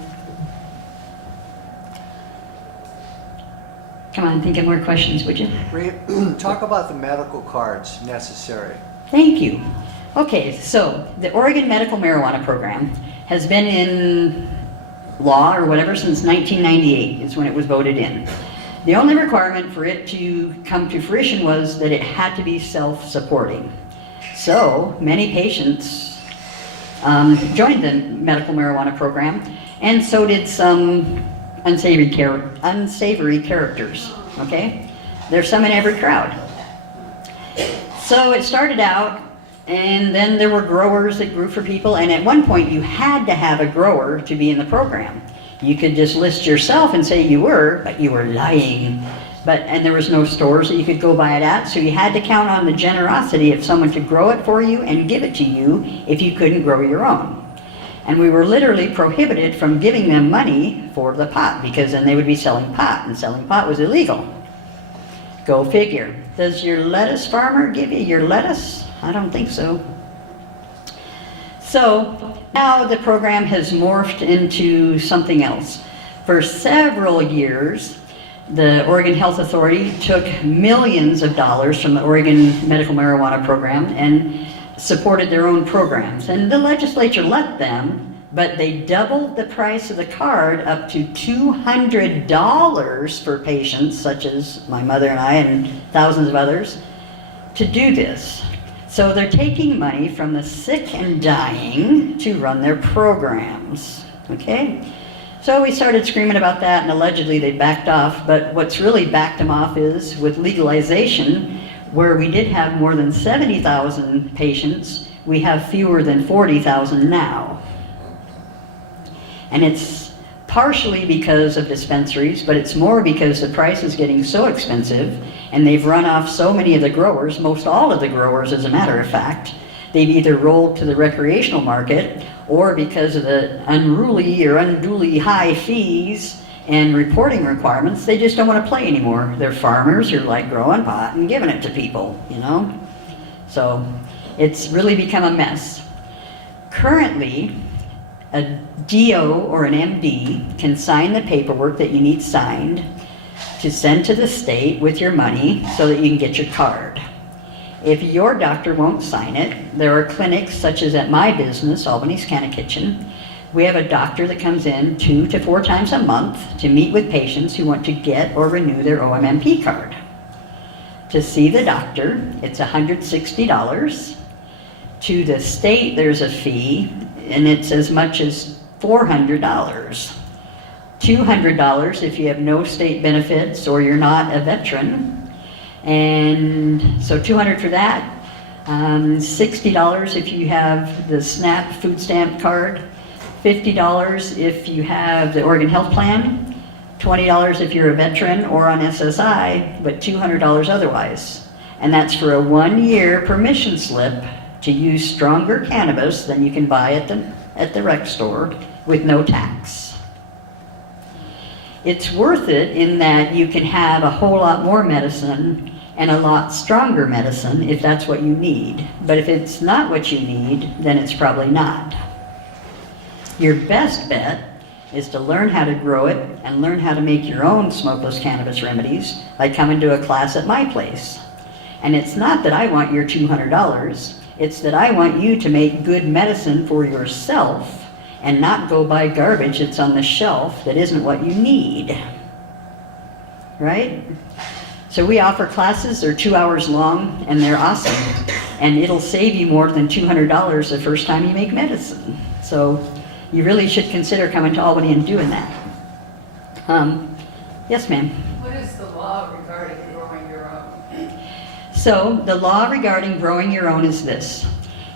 Come on, think of more questions, would you? Rhea, talk about the medical cards necessary. Thank you. Okay, so the Oregon Medical Marijuana Program has been in law or whatever since 1998 is when it was voted in. The only requirement for it to come to fruition was that it had to be self-supporting. So many patients joined the medical marijuana program, and so did some unsavory characters, okay? There's some in every crowd. So it started out, and then there were growers that grew for people, and at one point you had to have a grower to be in the program. You could just list yourself and say you were, but you were lying. And there was no stores that you could go buy it at, so you had to count on the generosity of someone to grow it for you and give it to you if you couldn't grow your own. And we were literally prohibited from giving them money for the pot, because then they would be selling pot, and selling pot was illegal. Go figure. Does your lettuce farmer give you your lettuce? I don't think so. So now the program has morphed into something else. For several years, the Oregon Health Authority took millions of dollars from the Oregon Medical Marijuana Program and supported their own programs. And the legislature let them, but they doubled the price of the card up to $200 for patients, such as my mother and I and thousands of others, to do this. So they're taking money from the sick and dying to run their programs, okay? So we started screaming about that, and allegedly they backed off, but what's really backed them off is with legalization, where we did have more than 70,000 patients, we have fewer than 40,000 now. And it's partially because of dispensaries, but it's more because the price is getting so expensive, and they've run off so many of the growers, most all of the growers as a matter of fact. They've either rolled to the recreational market, or because of the unduly high fees and reporting requirements, they just don't want to play anymore. They're farmers who like growing pot and giving it to people, you know? So it's really become a mess. Currently, a DO or an MD can sign the paperwork that you need signed to send to the state with your money so that you can get your card. If your doctor won't sign it, there are clinics such as at my business, Albany's Canna Kitchen. We have a doctor that comes in 2 to 4 times a month to meet with patients who want to get or renew their OMMP card. To see the doctor, it's $160. To the state, there's a fee, and it's as much as $400. $200 if you have no state benefits or you're not a veteran. And so $200 for that. $60 if you have the SNAP food stamp card. $50 if you have the Oregon Health Plan. $20 if you're a veteran or on SSI, but $200 otherwise. And that's for a 1-year permission slip to use stronger cannabis than you can buy at the rec store with no tax. It's worth it in that you can have a whole lot more medicine and a lot stronger medicine if that's what you need. But if it's not what you need, then it's probably not. Your best bet is to learn how to grow it and learn how to make your own smokeless cannabis remedies by coming to a class at my place. And it's not that I want your $200, it's that I want you to make good medicine for yourself and not go buy garbage that's on the shelf that isn't what you need. Right? So we offer classes, they're 2 hours long, and they're awesome. And it'll save you more than $200 the first time you make medicine. So you really should consider coming to Albany and doing that. Yes, ma'am? What is the law regarding growing your own? So the law regarding growing your own is this.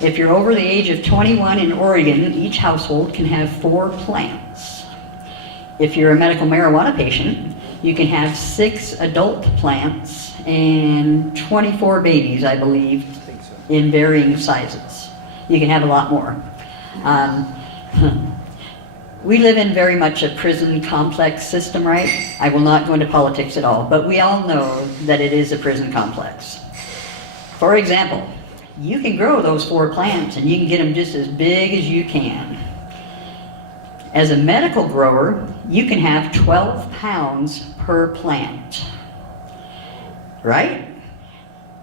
If you're over the age of 21 in Oregon, each household can have 4 plants. If you're a medical marijuana patient, you can have 6 adult plants and 24 babies, I believe, in varying sizes. You can have a lot more. We live in very much a prison complex system, right? I will not go into politics at all, but we all know that it is a prison complex. For example, you can grow those 4 plants and you can get them just as big as you can. As a medical grower, you can have 12 pounds per plant, right?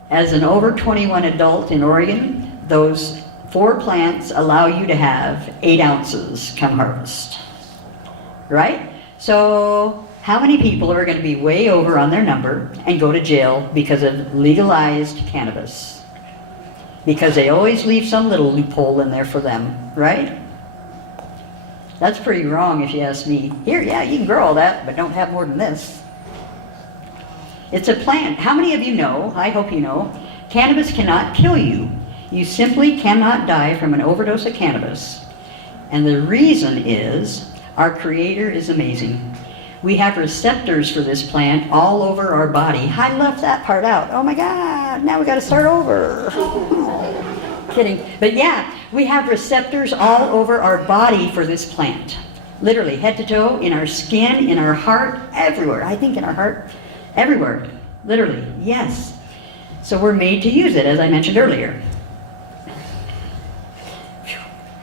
As an over 21 adult in Oregon, those 4 plants allow you to have 8 ounces come harvest, right? So how many people are going to be way over on their number and go to jail because of legalized cannabis? Because they always leave some little loophole in there for them, right? That's pretty wrong if you ask me. Here, yeah, you can grow all that, but don't have more than this. It's a plant. How many of you know, I hope you know, cannabis cannot kill you. You simply cannot die from an overdose of cannabis. And the reason is, our Creator is amazing. We have receptors for this plant all over our body. I left that part out. Oh my God, now we got to start over. Kidding. But yeah, we have receptors all over our body for this plant. Literally, head to toe, in our skin, in our heart, everywhere. I think in our heart, everywhere. Literally, yes. So we're made to use it, as I mentioned earlier.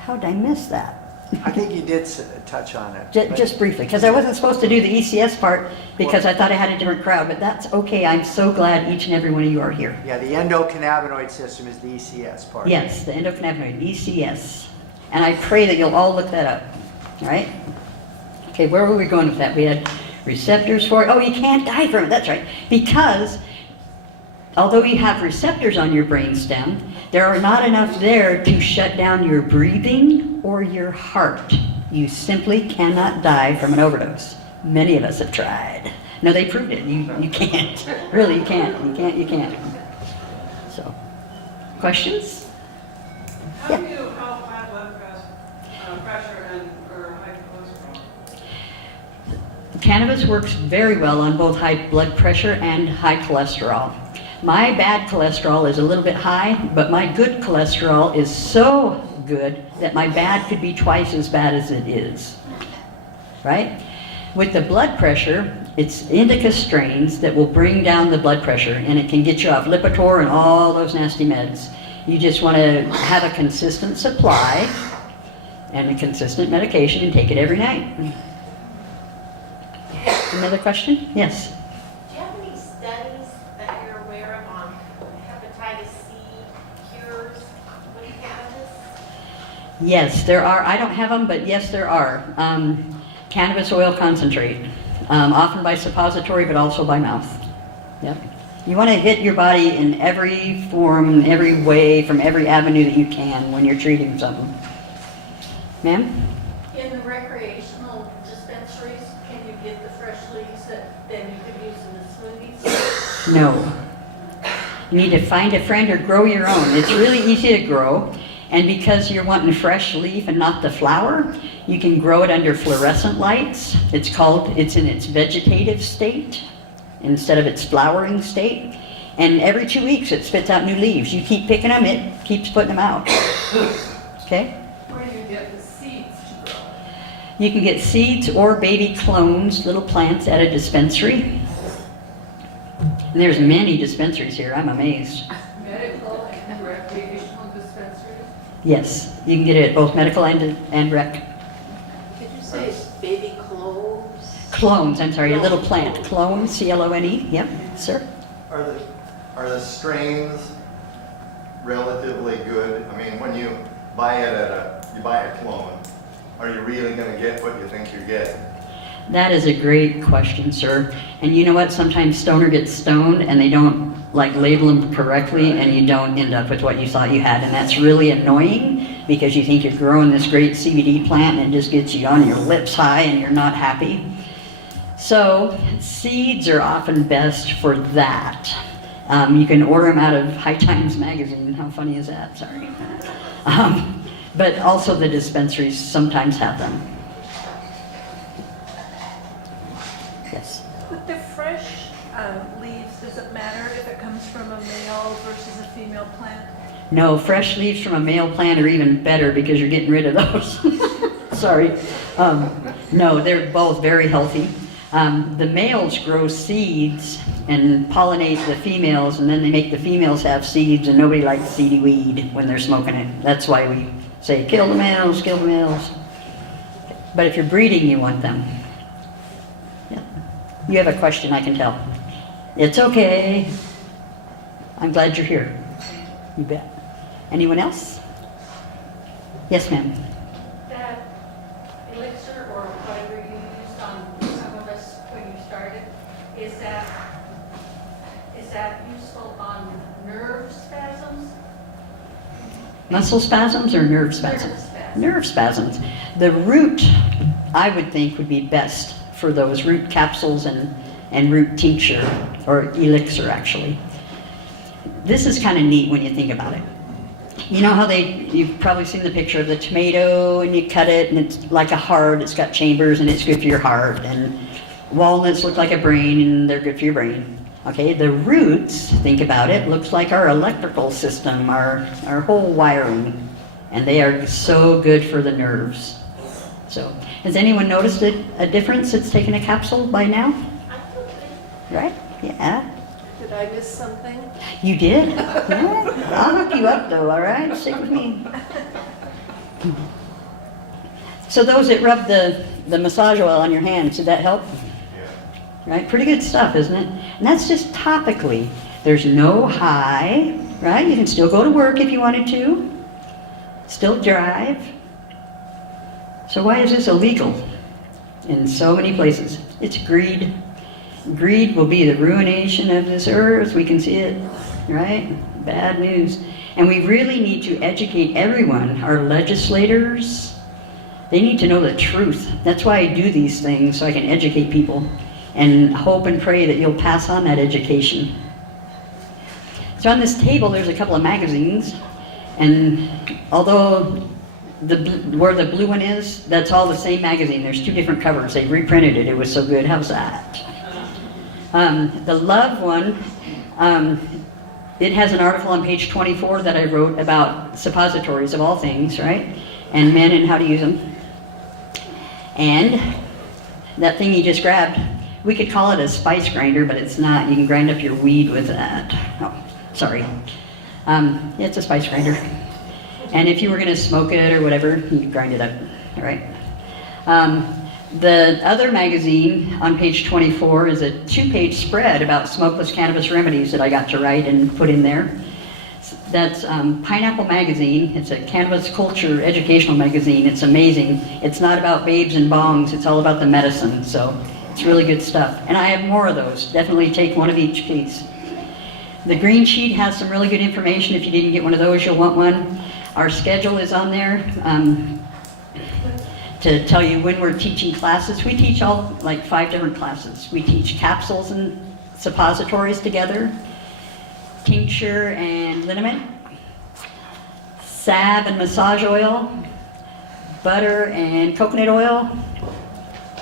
How did I miss that? I think you did touch on it. Just briefly, because I wasn't supposed to do the ECS part because I thought I had a different crowd, but that's okay. I'm so glad each and every one of you are here. Yeah, the endocannabinoid system is the ECS part. Yes, the endocannabinoid, ECS. And I pray that you'll all look that up, all right? Okay, where were we going with that? We had receptors for it. Oh, you can't die from it, that's right. Because although you have receptors on your brainstem, there are not enough there to shut down your breathing or your heart. You simply cannot die from an overdose. Many of us have tried. No, they proved it. You can't. Really, you can't. You can't. So, questions? How do you help high blood pressure and or high cholesterol? Cannabis works very well on both high blood pressure and high cholesterol. My bad cholesterol is a little bit high, but my good cholesterol is so good that my bad could be twice as bad as it is, right? With the blood pressure, it's indica strains that will bring down the blood pressure, and it can get you off Lipitor and all those nasty meds. You just want to have a consistent supply and a consistent medication and take it every night. Another question? Yes? Do you have any studies that you're aware of on hepatitis C cures with cannabis? Yes, there are. I don't have them, but yes, there are. Cannabis oil concentrate, often by suppository, but also by mouth. Yep. You want to hit your body in every form, every way, from every avenue that you can when you're treating something. Ma'am? In the recreational dispensaries, can you get the fresh leaves that then you could use in the smoothies? No. You need to find a friend or grow your own. It's really easy to grow. And because you're wanting fresh leaf and not the flower, you can grow it under fluorescent lights. It's in its vegetative state instead of its flowering state. And every 2 weeks it spits out new leaves. You keep picking them, it keeps putting them out. Okay? Where do you get the seeds to grow? You can get seeds or baby clones, little plants at a dispensary. And there's many dispensaries here, I'm amazed. Medical and recreational dispensaries? Yes, you can get it at both medical and rec. Did you say baby cloves? Clones, I'm sorry, a little plant. Clone, C-L-O-N-E, yep, sir. Are the strains relatively good? I mean, when you buy it you buy a clone, are you really going to get what you think you're getting? That is a great question, sir. And you know what? Sometimes stoner gets stoned and they don't label them correctly, and you don't end up with what you thought you had. And that's really annoying because you think you're growing this great CBD plant and it just gets you on your lips high and you're not happy. So seeds are often best for that. You can order them out of High Times magazine. How funny is that? Sorry. But also the dispensaries sometimes have them. Yes. With the fresh leaves, does it matter if it comes from a male versus a female plant? No, fresh leaves from a male plant are even better because you're getting rid of those. Sorry. No, they're both very healthy. The males grow seeds and pollinate the females, and then they make the females have seeds, and nobody likes seedy weed when they're smoking it. That's why we say, kill the males, kill the males. But if you're breeding, you want them. Yeah. You have a question, I can tell. It's okay. I'm glad you're here. You bet. Anyone else? Yes, ma'am. That elixir or whatever you used on some of us when you started, is that useful on nerve spasms? Muscle spasms or nerve spasms? Nerve spasms. Nerve spasms. The root, I would think, would be best for those root capsules and root tincture, or elixir actually. This is kind of neat when you think about it. You know how you've probably seen the picture of the tomato and you cut it and it's like a heart, it's got chambers and it's good for your heart, and walnuts look like a brain and they're good for your brain. Okay, the roots, think about it, looks like our electrical system, our whole wiring, and they are so good for the nerves. So, has anyone noticed a difference that's taken a capsule by now? Right? Yeah. Did I miss something? You did? Yeah. I'll hook you up though, all right? Stick with me. So those that rub the massage oil on your hands, did that help? Right? Pretty good stuff, isn't it? And that's just topically. There's no high, right? You can still go to work if you wanted to. Still drive. So why is this illegal in so many places? It's greed. Greed will be the ruination of this earth. We can see it, right? Bad news. And we really need to educate everyone. Our legislators, they need to know the truth. That's why I do these things, so I can educate people and hope and pray that you'll pass on that education. So on this table, there's a couple of magazines, and although where the blue one is, that's all the same magazine. There's two different covers. They reprinted it. It was so good. How's that? The Love one, it has an article on page 24 that I wrote about suppositories of all things, right? And men and how to use them. And that thing you just grabbed, we could call it a spice grinder, but it's not. You can grind up your weed with that. Oh, sorry. It's a spice grinder. And if you were going to smoke it or whatever, you could grind it up, all right? The other magazine on page 24 is a 2-page spread about smokeless cannabis remedies that I got to write and put in there. That's Pineapple Magazine. It's a cannabis culture educational magazine. It's amazing. It's not about babes and bongs. It's all about the medicine. So it's really good stuff. And I have more of those. Definitely take one of each piece. The green sheet has some really good information. If you didn't get one of those, you'll want one. Our schedule is on there. To tell you when we're teaching classes. We teach all like 5 different classes. We teach capsules and suppositories together, tincture and liniment, salve and massage oil, butter and coconut oil,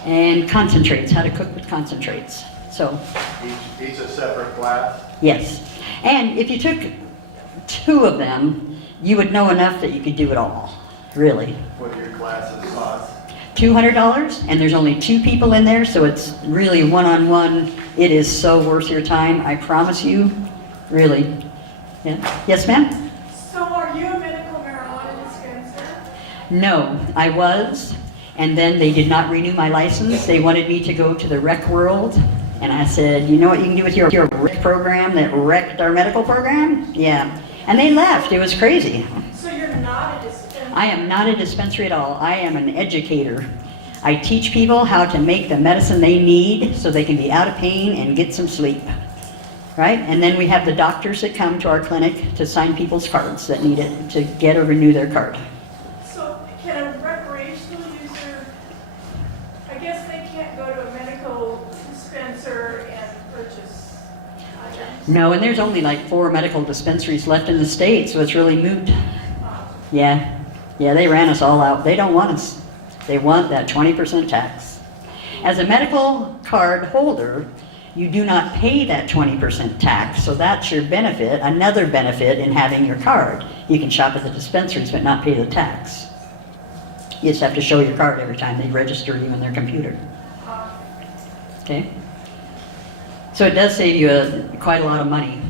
and concentrates, how to cook with concentrates. So Each a separate class? yes. And if you took 2 of them, you would know enough that you could do it all, really. What your classes cost? $200, and there's only 2 people in there, so it's really one-on-one. It is so worth your time, I promise you, really. Yeah. Yes, ma'am? So are you a medical marijuana dispenser? No, I was, and then they did not renew my license. They wanted me to go to the rec world, and I said, you know what you can do with your rec program that wrecked our medical program? Yeah. And they left. It was crazy. So you're not a dispenser? I am not a dispensary at all. I am an educator. I teach people how to make the medicine they need so they can be out of pain and get some sleep. Right? And then we have the doctors that come to our clinic to sign people's cards that need it to get or renew their card. So can a recreational user, I guess they can't go to a medical dispenser and purchase items? No, and there's only like 4 medical dispensaries left in the state, so it's really moot. Yeah. Yeah, they ran us all out. They don't want us. They want that 20% tax. As a medical card holder, you do not pay that 20% tax, so that's your benefit, another benefit in having your card. You can shop at the dispensaries but not pay the tax. You just have to show your card every time they register you in their computer. Okay? So it does save you quite a lot of money.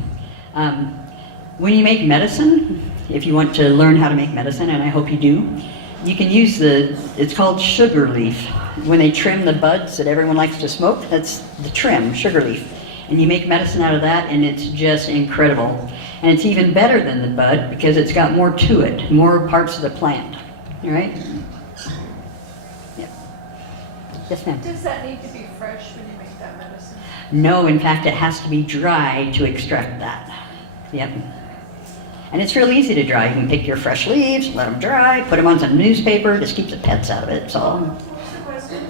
When you make medicine, if you want to learn how to make medicine, and I hope you do, you can use it's called sugar leaf. When they trim the buds that everyone likes to smoke, that's the trim, sugar leaf. And you make medicine out of that, and it's just incredible. And it's even better than the bud because it's got more to it, more parts of the plant. All right? Yep. Yes, ma'am. Does that need to be fresh when you make that medicine? No, in fact, it has to be dry to extract that. Yep. And it's real easy to dry. You can pick your fresh leaves, let them dry, put them on some newspaper, just keep the pets out of it, it's all. What's the question?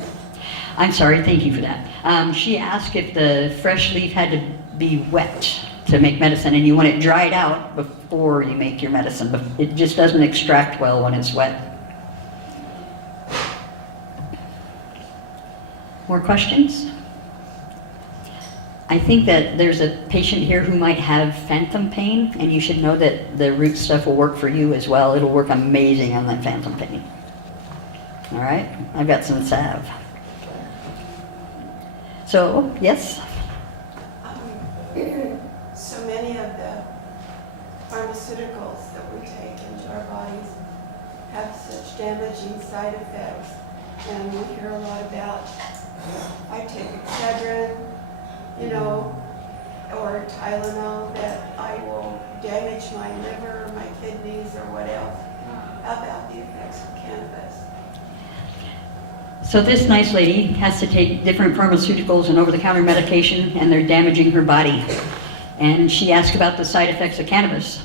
I'm sorry, thank you for that. She asked if the fresh leaf had to be wet to make medicine, and you want it dried out before you make your medicine. But it just doesn't extract well when it's wet. More questions? I think that there's a patient here who might have phantom pain, and you should know that the root stuff will work for you as well. It'll work amazing on that phantom pain. All right, I've got some salve. So, yes? So many of the pharmaceuticals that we take into our bodies have such damaging side effects. And we hear a lot about, I take Excedrin, or Tylenol, that I will damage my liver, my kidneys, or what else. How about the effects of cannabis? So this nice lady has to take different pharmaceuticals and over-the-counter medication, and they're damaging her body. And she asked about the side effects of cannabis.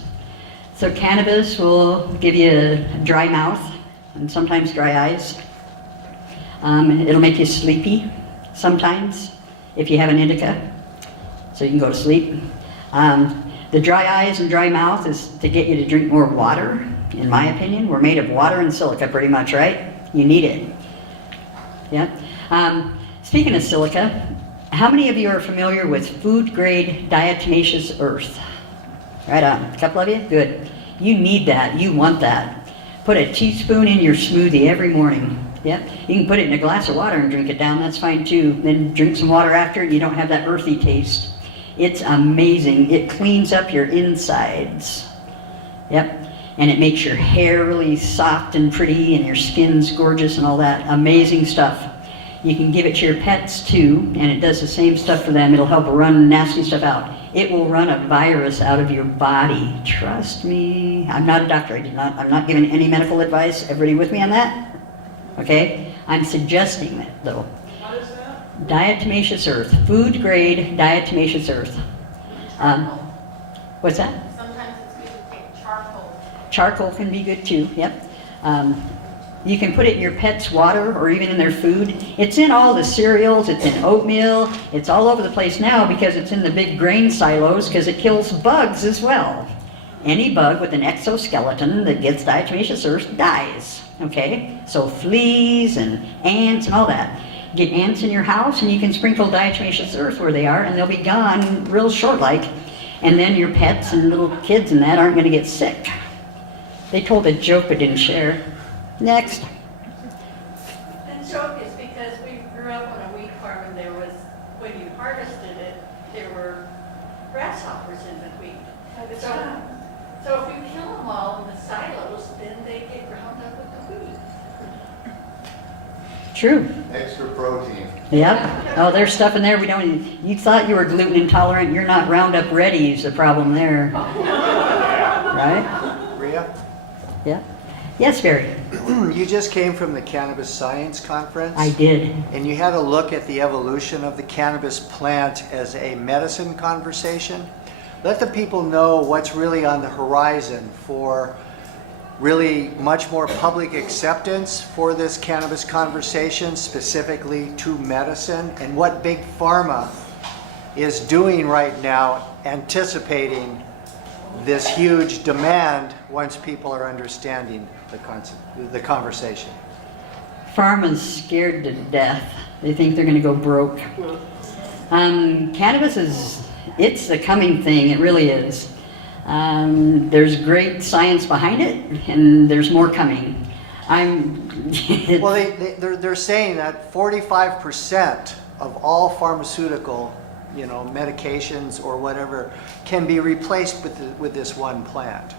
So cannabis will give you a dry mouth and sometimes dry eyes. It'll make you sleepy sometimes if you have an indica, so you can go to sleep. The dry eyes and dry mouth is to get you to drink more water, in my opinion. We're made of water and silica pretty much, right? You need it. Yeah. Speaking of silica, how many of you are familiar with food-grade diatomaceous earth? Right on. A couple of you? Good. You need that. You want that. Put a teaspoon in your smoothie every morning. Yep. You can put it in a glass of water and drink it down. That's fine too. Then drink some water after. You don't have that earthy taste. It's amazing. It cleans up your insides. Yep. And it makes your hair really soft and pretty, and your skin's gorgeous and all that. Amazing stuff. You can give it to your pets too, and it does the same stuff for them. It'll help run nasty stuff out. It will run a virus out of your body. Trust me. I'm not a doctor. I'm not giving any medical advice. Everybody with me on that? Okay? I'm suggesting it though. What is that? Diatomaceous earth. Food grade diatomaceous earth. What's that? Sometimes it's good to take charcoal. Charcoal can be good too, yep. You can put it in your pet's water or even in their food. It's in all the cereals, it's in oatmeal, it's all over the place now because it's in the big grain silos because it kills bugs as well. Any bug with an exoskeleton that gets diatomaceous earth dies, okay? So fleas and ants and all that. Get ants in your house and you can sprinkle diatomaceous earth where they are and they'll be gone real short-like. And then your pets and little kids and that aren't going to get sick. They told a joke but didn't share. Next. The joke is because we grew up on a wheat farm and there was, when you harvested it, there were grasshoppers in the wheat. So if you kill them all in the silos, then they get ground up with the wheat. True. Extra protein. Yep. Oh, there's stuff in there we don't. You thought you were gluten intolerant. You're not Roundup ready is the problem there. Right? Rhea, Yeah. Yes, Barry. you just came from the Cannabis Science Conference. I did. And you had a look at the evolution of the cannabis plant as a medicine conversation. Let the people know what's really on the horizon for really much more public acceptance for this cannabis conversation, specifically to medicine, and what Big Pharma is doing right now, anticipating this huge demand once people are understanding the conversation. Pharma's scared to death. They think they're going to go broke. Cannabis it's a coming thing, it really is. There's great science behind it, and there's more coming. Well, they're saying that 45% of all pharmaceutical, medications or whatever can be replaced with this one plant.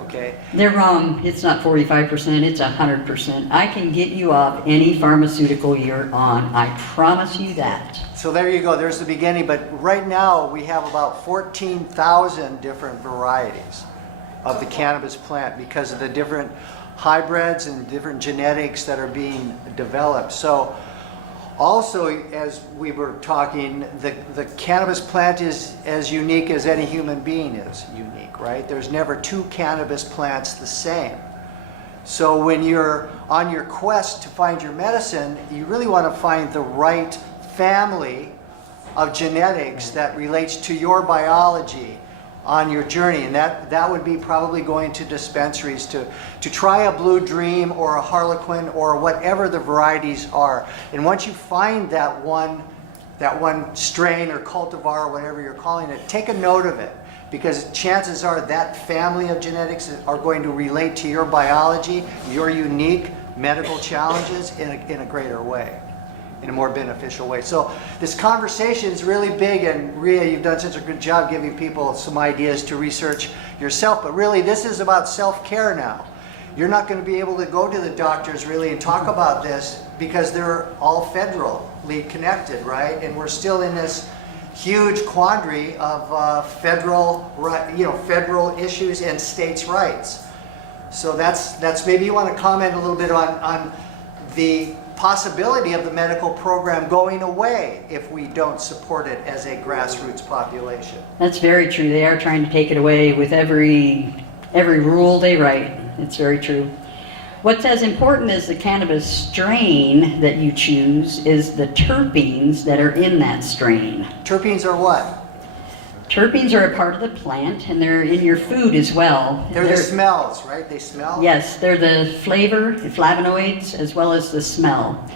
Okay? They're wrong. It's not 45%, it's 100%. I can get you off any pharmaceutical you're on. I promise you that. So there you go, there's the beginning, but right now we have about 14,000 different varieties of the cannabis plant because of the different hybrids and different genetics that are being developed. So also, as we were talking, the cannabis plant is as unique as any human being is unique, right? There's never two cannabis plants the same. So when you're on your quest to find your medicine, you really want to find the right family of genetics that relates to your biology on your journey, and that would be probably going to dispensaries to try a Blue Dream or a Harlequin or whatever the varieties are. And once you find that one strain or cultivar or whatever you're calling it, take a note of it, because chances are that family of genetics are going to relate to your biology, your unique medical challenges in a greater way, in a more beneficial way. So this conversation is really big, and Rhea, you've done such a good job giving people some ideas to research yourself, but really this is about self-care now. You're not going to be able to go to the doctors really and talk about this because they're all federally connected, right? And we're still in this huge quandary of federal issues and states' rights. So that's maybe you want to comment a little bit on the possibility of the medical program going away if we don't support it as a grassroots population. That's very true. They are trying to take it away with every rule they write. It's very true. What's as important as the cannabis strain that you choose is the terpenes that are in that strain. Terpenes are what? Terpenes are a part of the plant, and they're in your food as well. They're the smells, right? They smell? Yes, they're the flavor, the flavonoids, as well as the smell.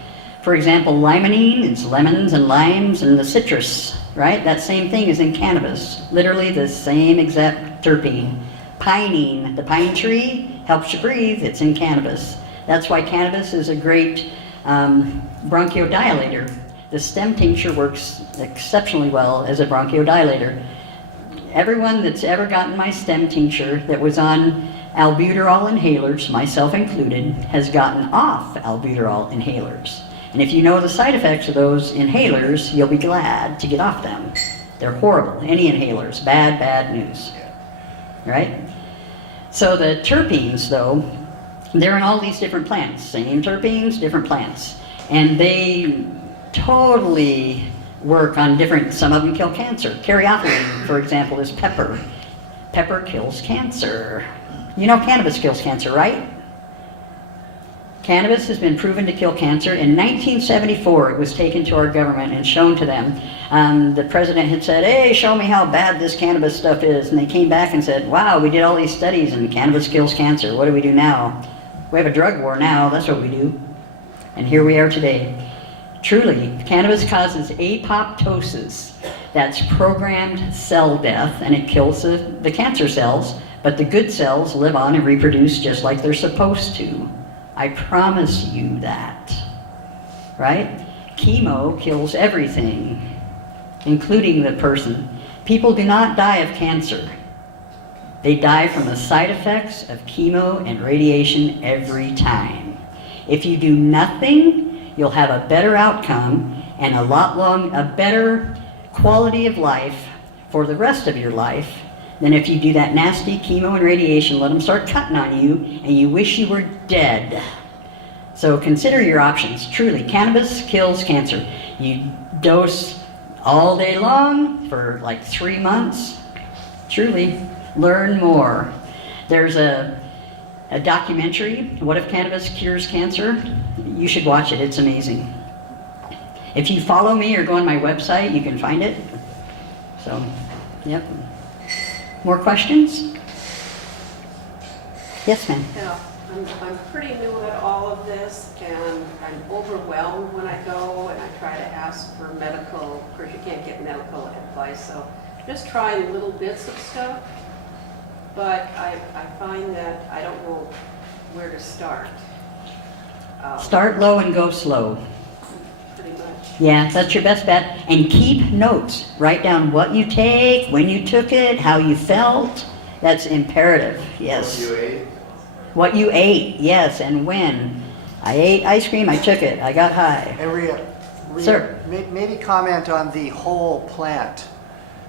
For example, limonene is lemons and limes and the citrus, right? That same thing is in cannabis. Literally the same exact terpene. Pinene, the pine tree, helps you breathe. It's in cannabis. That's why cannabis is a great bronchodilator. The stem tincture works exceptionally well as a bronchodilator. Everyone that's ever gotten my stem tincture that was on albuterol inhalers, myself included, has gotten off albuterol inhalers. And if you know the side effects of those inhalers, you'll be glad to get off them. They're horrible. Any inhalers, bad news. Right? So the terpenes, though, they're in all these different plants. Same terpenes, different plants. And they totally work on different, some of them kill cancer. Caryophyllene, for example, is pepper. Pepper kills cancer. You know cannabis kills cancer, right? Cannabis has been proven to kill cancer. In 1974, it was taken to our government and shown to them. The president had said, hey, show me how bad this cannabis stuff is. And they came back and said, wow, we did all these studies and cannabis kills cancer. What do we do now? We have a drug war now, that's what we do. And here we are today. Truly, cannabis causes apoptosis. That's programmed cell death, and it kills the cancer cells, but the good cells live on and reproduce just like they're supposed to. I promise you that, right? Chemo kills everything, including the person. People do not die of cancer. They die from the side effects of chemo and radiation every time. If you do nothing, you'll have a better outcome and a better quality of life for the rest of your life than if you do that nasty chemo and radiation, let them start cutting on you, and you wish you were dead. So consider your options. Truly, cannabis kills cancer. You dose all day long for like 3 months. Truly, learn more. There's a documentary, What If Cannabis Cures Cancer? You should watch it, it's amazing. If you follow me or go on my website, you can find it. So, yep. More questions? Yes, ma'am. Yeah, I'm pretty new at all of this, and I'm overwhelmed when I go and I try to ask for medical. Of course, you can't get medical advice, so just trying little bits of stuff. But I find that I don't know where to start. Start low and go slow. Pretty much. Yeah, that's your best bet. And keep notes. Write down what you take, when you took it, how you felt. That's imperative, yes. What you ate? What you ate, yes, and when. I ate ice cream, I took it, I got high. And Rhea, Sir. maybe comment on the whole plant.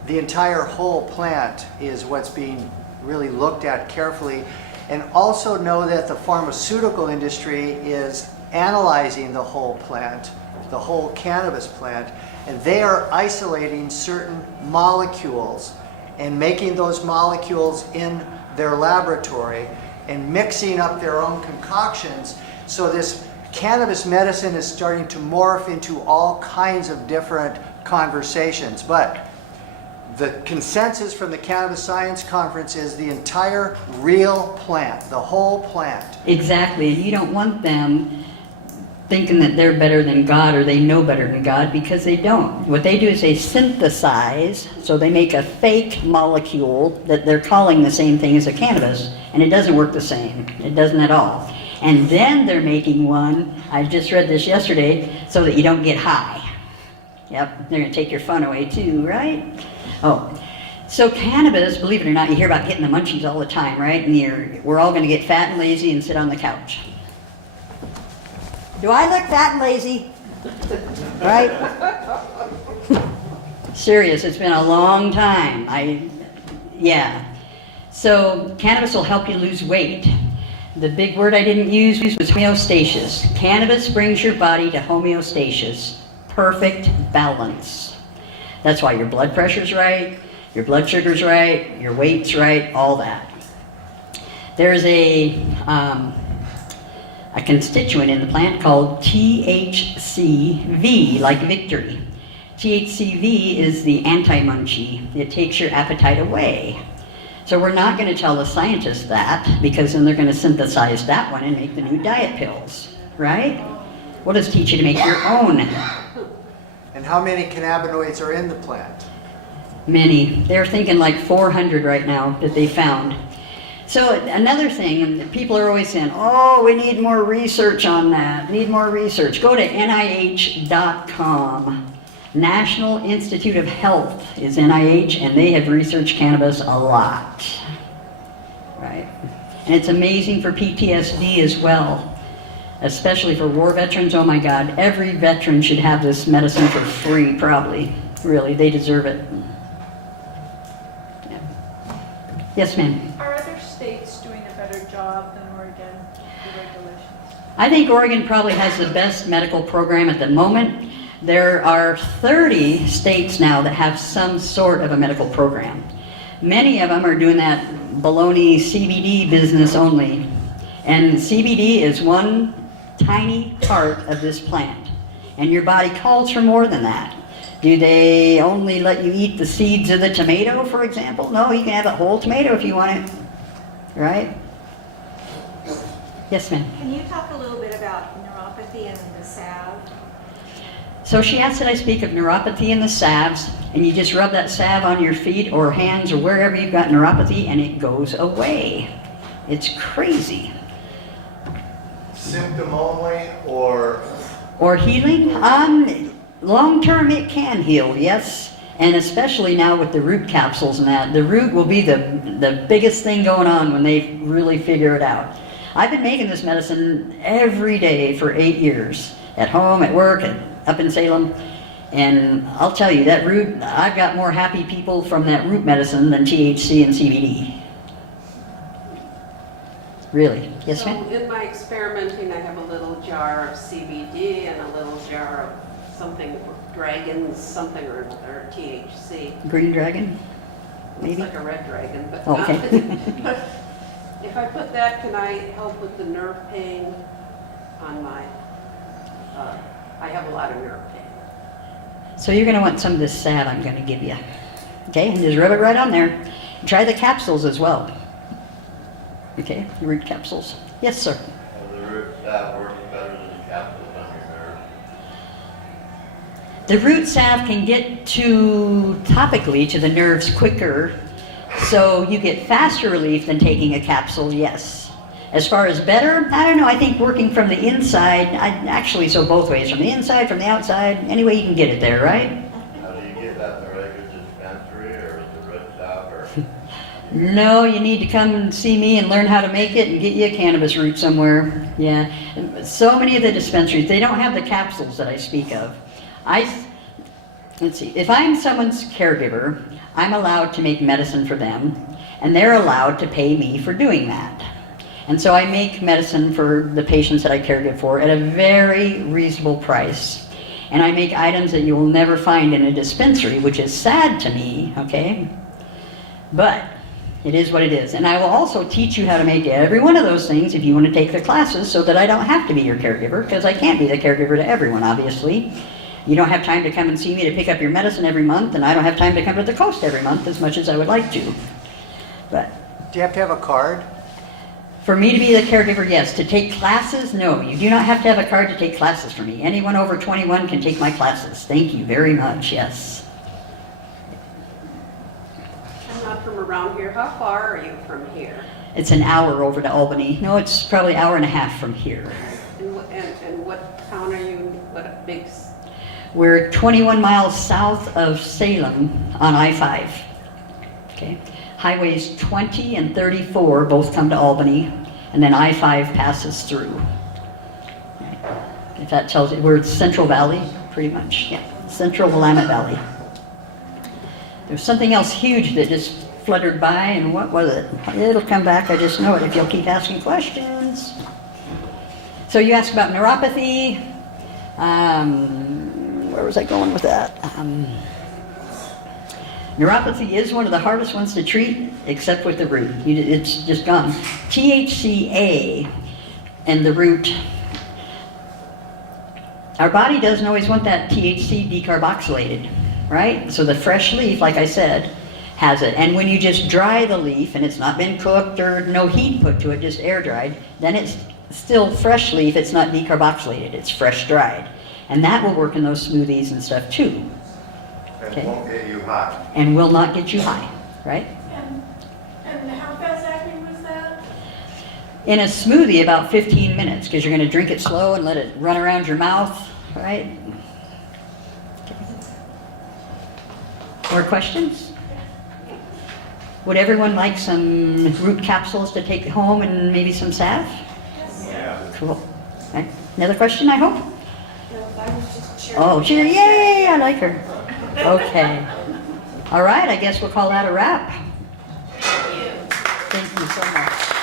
The entire whole plant is what's being really looked at carefully. And also know that the pharmaceutical industry is analyzing the whole plant, the whole cannabis plant, and they are isolating certain molecules and making those molecules in their laboratory and mixing up their own concoctions. So this cannabis medicine is starting to morph into all kinds of different conversations. But the consensus from the Cannabis Science Conference is the entire real plant, the whole plant. Exactly, and you don't want them thinking that they're better than God or they know better than God, because they don't. What they do is they synthesize, so they make a fake molecule that they're calling the same thing as a cannabis, and it doesn't work the same. It doesn't at all. And then they're making one, I just read this yesterday, so that you don't get high. Yep, they're gonna take your fun away too, right? Oh, so cannabis, believe it or not, you hear about getting the munchies all the time, right? And we're all gonna get fat and lazy and sit on the couch. Do I look fat and lazy? Right? Serious, it's been a long time. Yeah. So cannabis will help you lose weight. The big word I didn't use was homeostasis. Cannabis brings your body to homeostasis, perfect balance. That's why your blood pressure's right, your blood sugar's right, your weight's right, all that. There's a constituent in the plant called THCV, like victory. THCV is the anti-munchie. It takes your appetite away. So we're not going to tell the scientists that, because then they're going to synthesize that one and make the new diet pills, right? We'll just teach you to make your own. And how many cannabinoids are in the plant? Many. They're thinking like 400 right now that they found. So another thing, and people are always saying, oh, we need more research on that, need more research. Go to NIH.com. National Institute of Health is NIH, and they have researched cannabis a lot, right? And it's amazing for PTSD as well, especially for war veterans. Oh my God, every veteran should have this medicine for free, probably. Really, they deserve it. Yeah. Yes, ma'am. Are other states doing a better job than Oregon with the regulations? I think Oregon probably has the best medical program at the moment. There are 30 states now that have some sort of a medical program. Many of them are doing that baloney CBD business only. And CBD is one tiny part of this plant. And your body calls for more than that. Do they only let you eat the seeds of the tomato, for example? No, you can have a whole tomato if you want it, right? Yes, ma'am. Can you talk a little bit about neuropathy and the salve? So she asked that I speak of neuropathy and the salves, and you just rub that salve on your feet or hands or wherever you've got neuropathy, and it goes away. It's crazy. Symptom only or? Or healing? Long term it can heal, yes. And especially now with the root capsules and that. The root will be the biggest thing going on when they really figure it out. I've been making this medicine every day for 8 years. At home, at work, up in Salem. And I'll tell you, that root, I've got more happy people from that root medicine than THC and CBD. Really. Yes, So ma'am? in my experimenting, I have a little jar of CBD and a little jar of something, dragon, something or another, THC. Green dragon? Looks Maybe? like a red dragon, but Okay. But if I put that, can I help with the nerve pain on my, I have a lot of nerve pain. So you're going to want some of this salve I'm going to give you. Okay, and just rub it right on there. Try the capsules as well. Okay, the root capsules. Yes, sir. The root salve works better than the capsules on your nerve. The root salve can get topically to the nerves quicker, so you get faster relief than taking a capsule, yes. As far as better, I don't know, I think working from the inside, so both ways, from the inside, from the outside, any way you can get it there, right? How do you get that in the regular dispensary or the root salve or? No, you need to come and see me and learn how to make it and get you a cannabis root somewhere. Yeah. So many of the dispensaries, they don't have the capsules that I speak of. Let's see, if I'm someone's caregiver, I'm allowed to make medicine for them, and they're allowed to pay me for doing that. And so I make medicine for the patients that I caregive for at a very reasonable price. And I make items that you will never find in a dispensary, which is sad to me, okay? But it is what it is. And I will also teach you how to make every one of those things if you want to take the classes so that I don't have to be your caregiver, because I can't be the caregiver to everyone, obviously. You don't have time to come and see me to pick up your medicine every month, and I don't have time to come to the coast every month as much as I would like to. But Do you have to have a card? for me to be the caregiver, yes. To take classes, no. You do not have to have a card to take classes for me. Anyone over 21 can take my classes. Thank you very much, yes. I'm not from around here. How far are you from here? It's an hour over to Albany. No, it's probably an hour and a half from here. And what town are you, what big, We're 21 miles south of Salem on I-5. Okay. Highways 20 and 34 both come to Albany, and then I-5 passes through. If that tells you, we're Central Valley, pretty much. Yeah, Central Willamette Valley. There's something else huge that just fluttered by, and what was it? It'll come back, I just know it, if you'll keep asking questions. So you asked about neuropathy. Where was I going with that? Neuropathy is one of the hardest ones to treat, except with the root. It's just gone. THCA and the root. Our body doesn't always want that THC decarboxylated, right? So the fresh leaf, like I said, has it. And when you just dry the leaf and it's not been cooked or no heat put to it, just air dried, then it's still fresh leaf. It's not decarboxylated. It's fresh dried. And that will work in those smoothies and stuff too. And won't get you high. And will not get you high, right? And how fast acting was that? In a smoothie, about 15 minutes, because you're going to drink it slow and let it run around your mouth, right? Okay. More questions? Would everyone like some root capsules to take home and maybe some salve? Yeah. Cool. Okay. Another question, I hope? No, I was just cheering. Oh, cheer, yay, I like her. Okay. All right, I guess we'll call that a wrap. Thank you so much.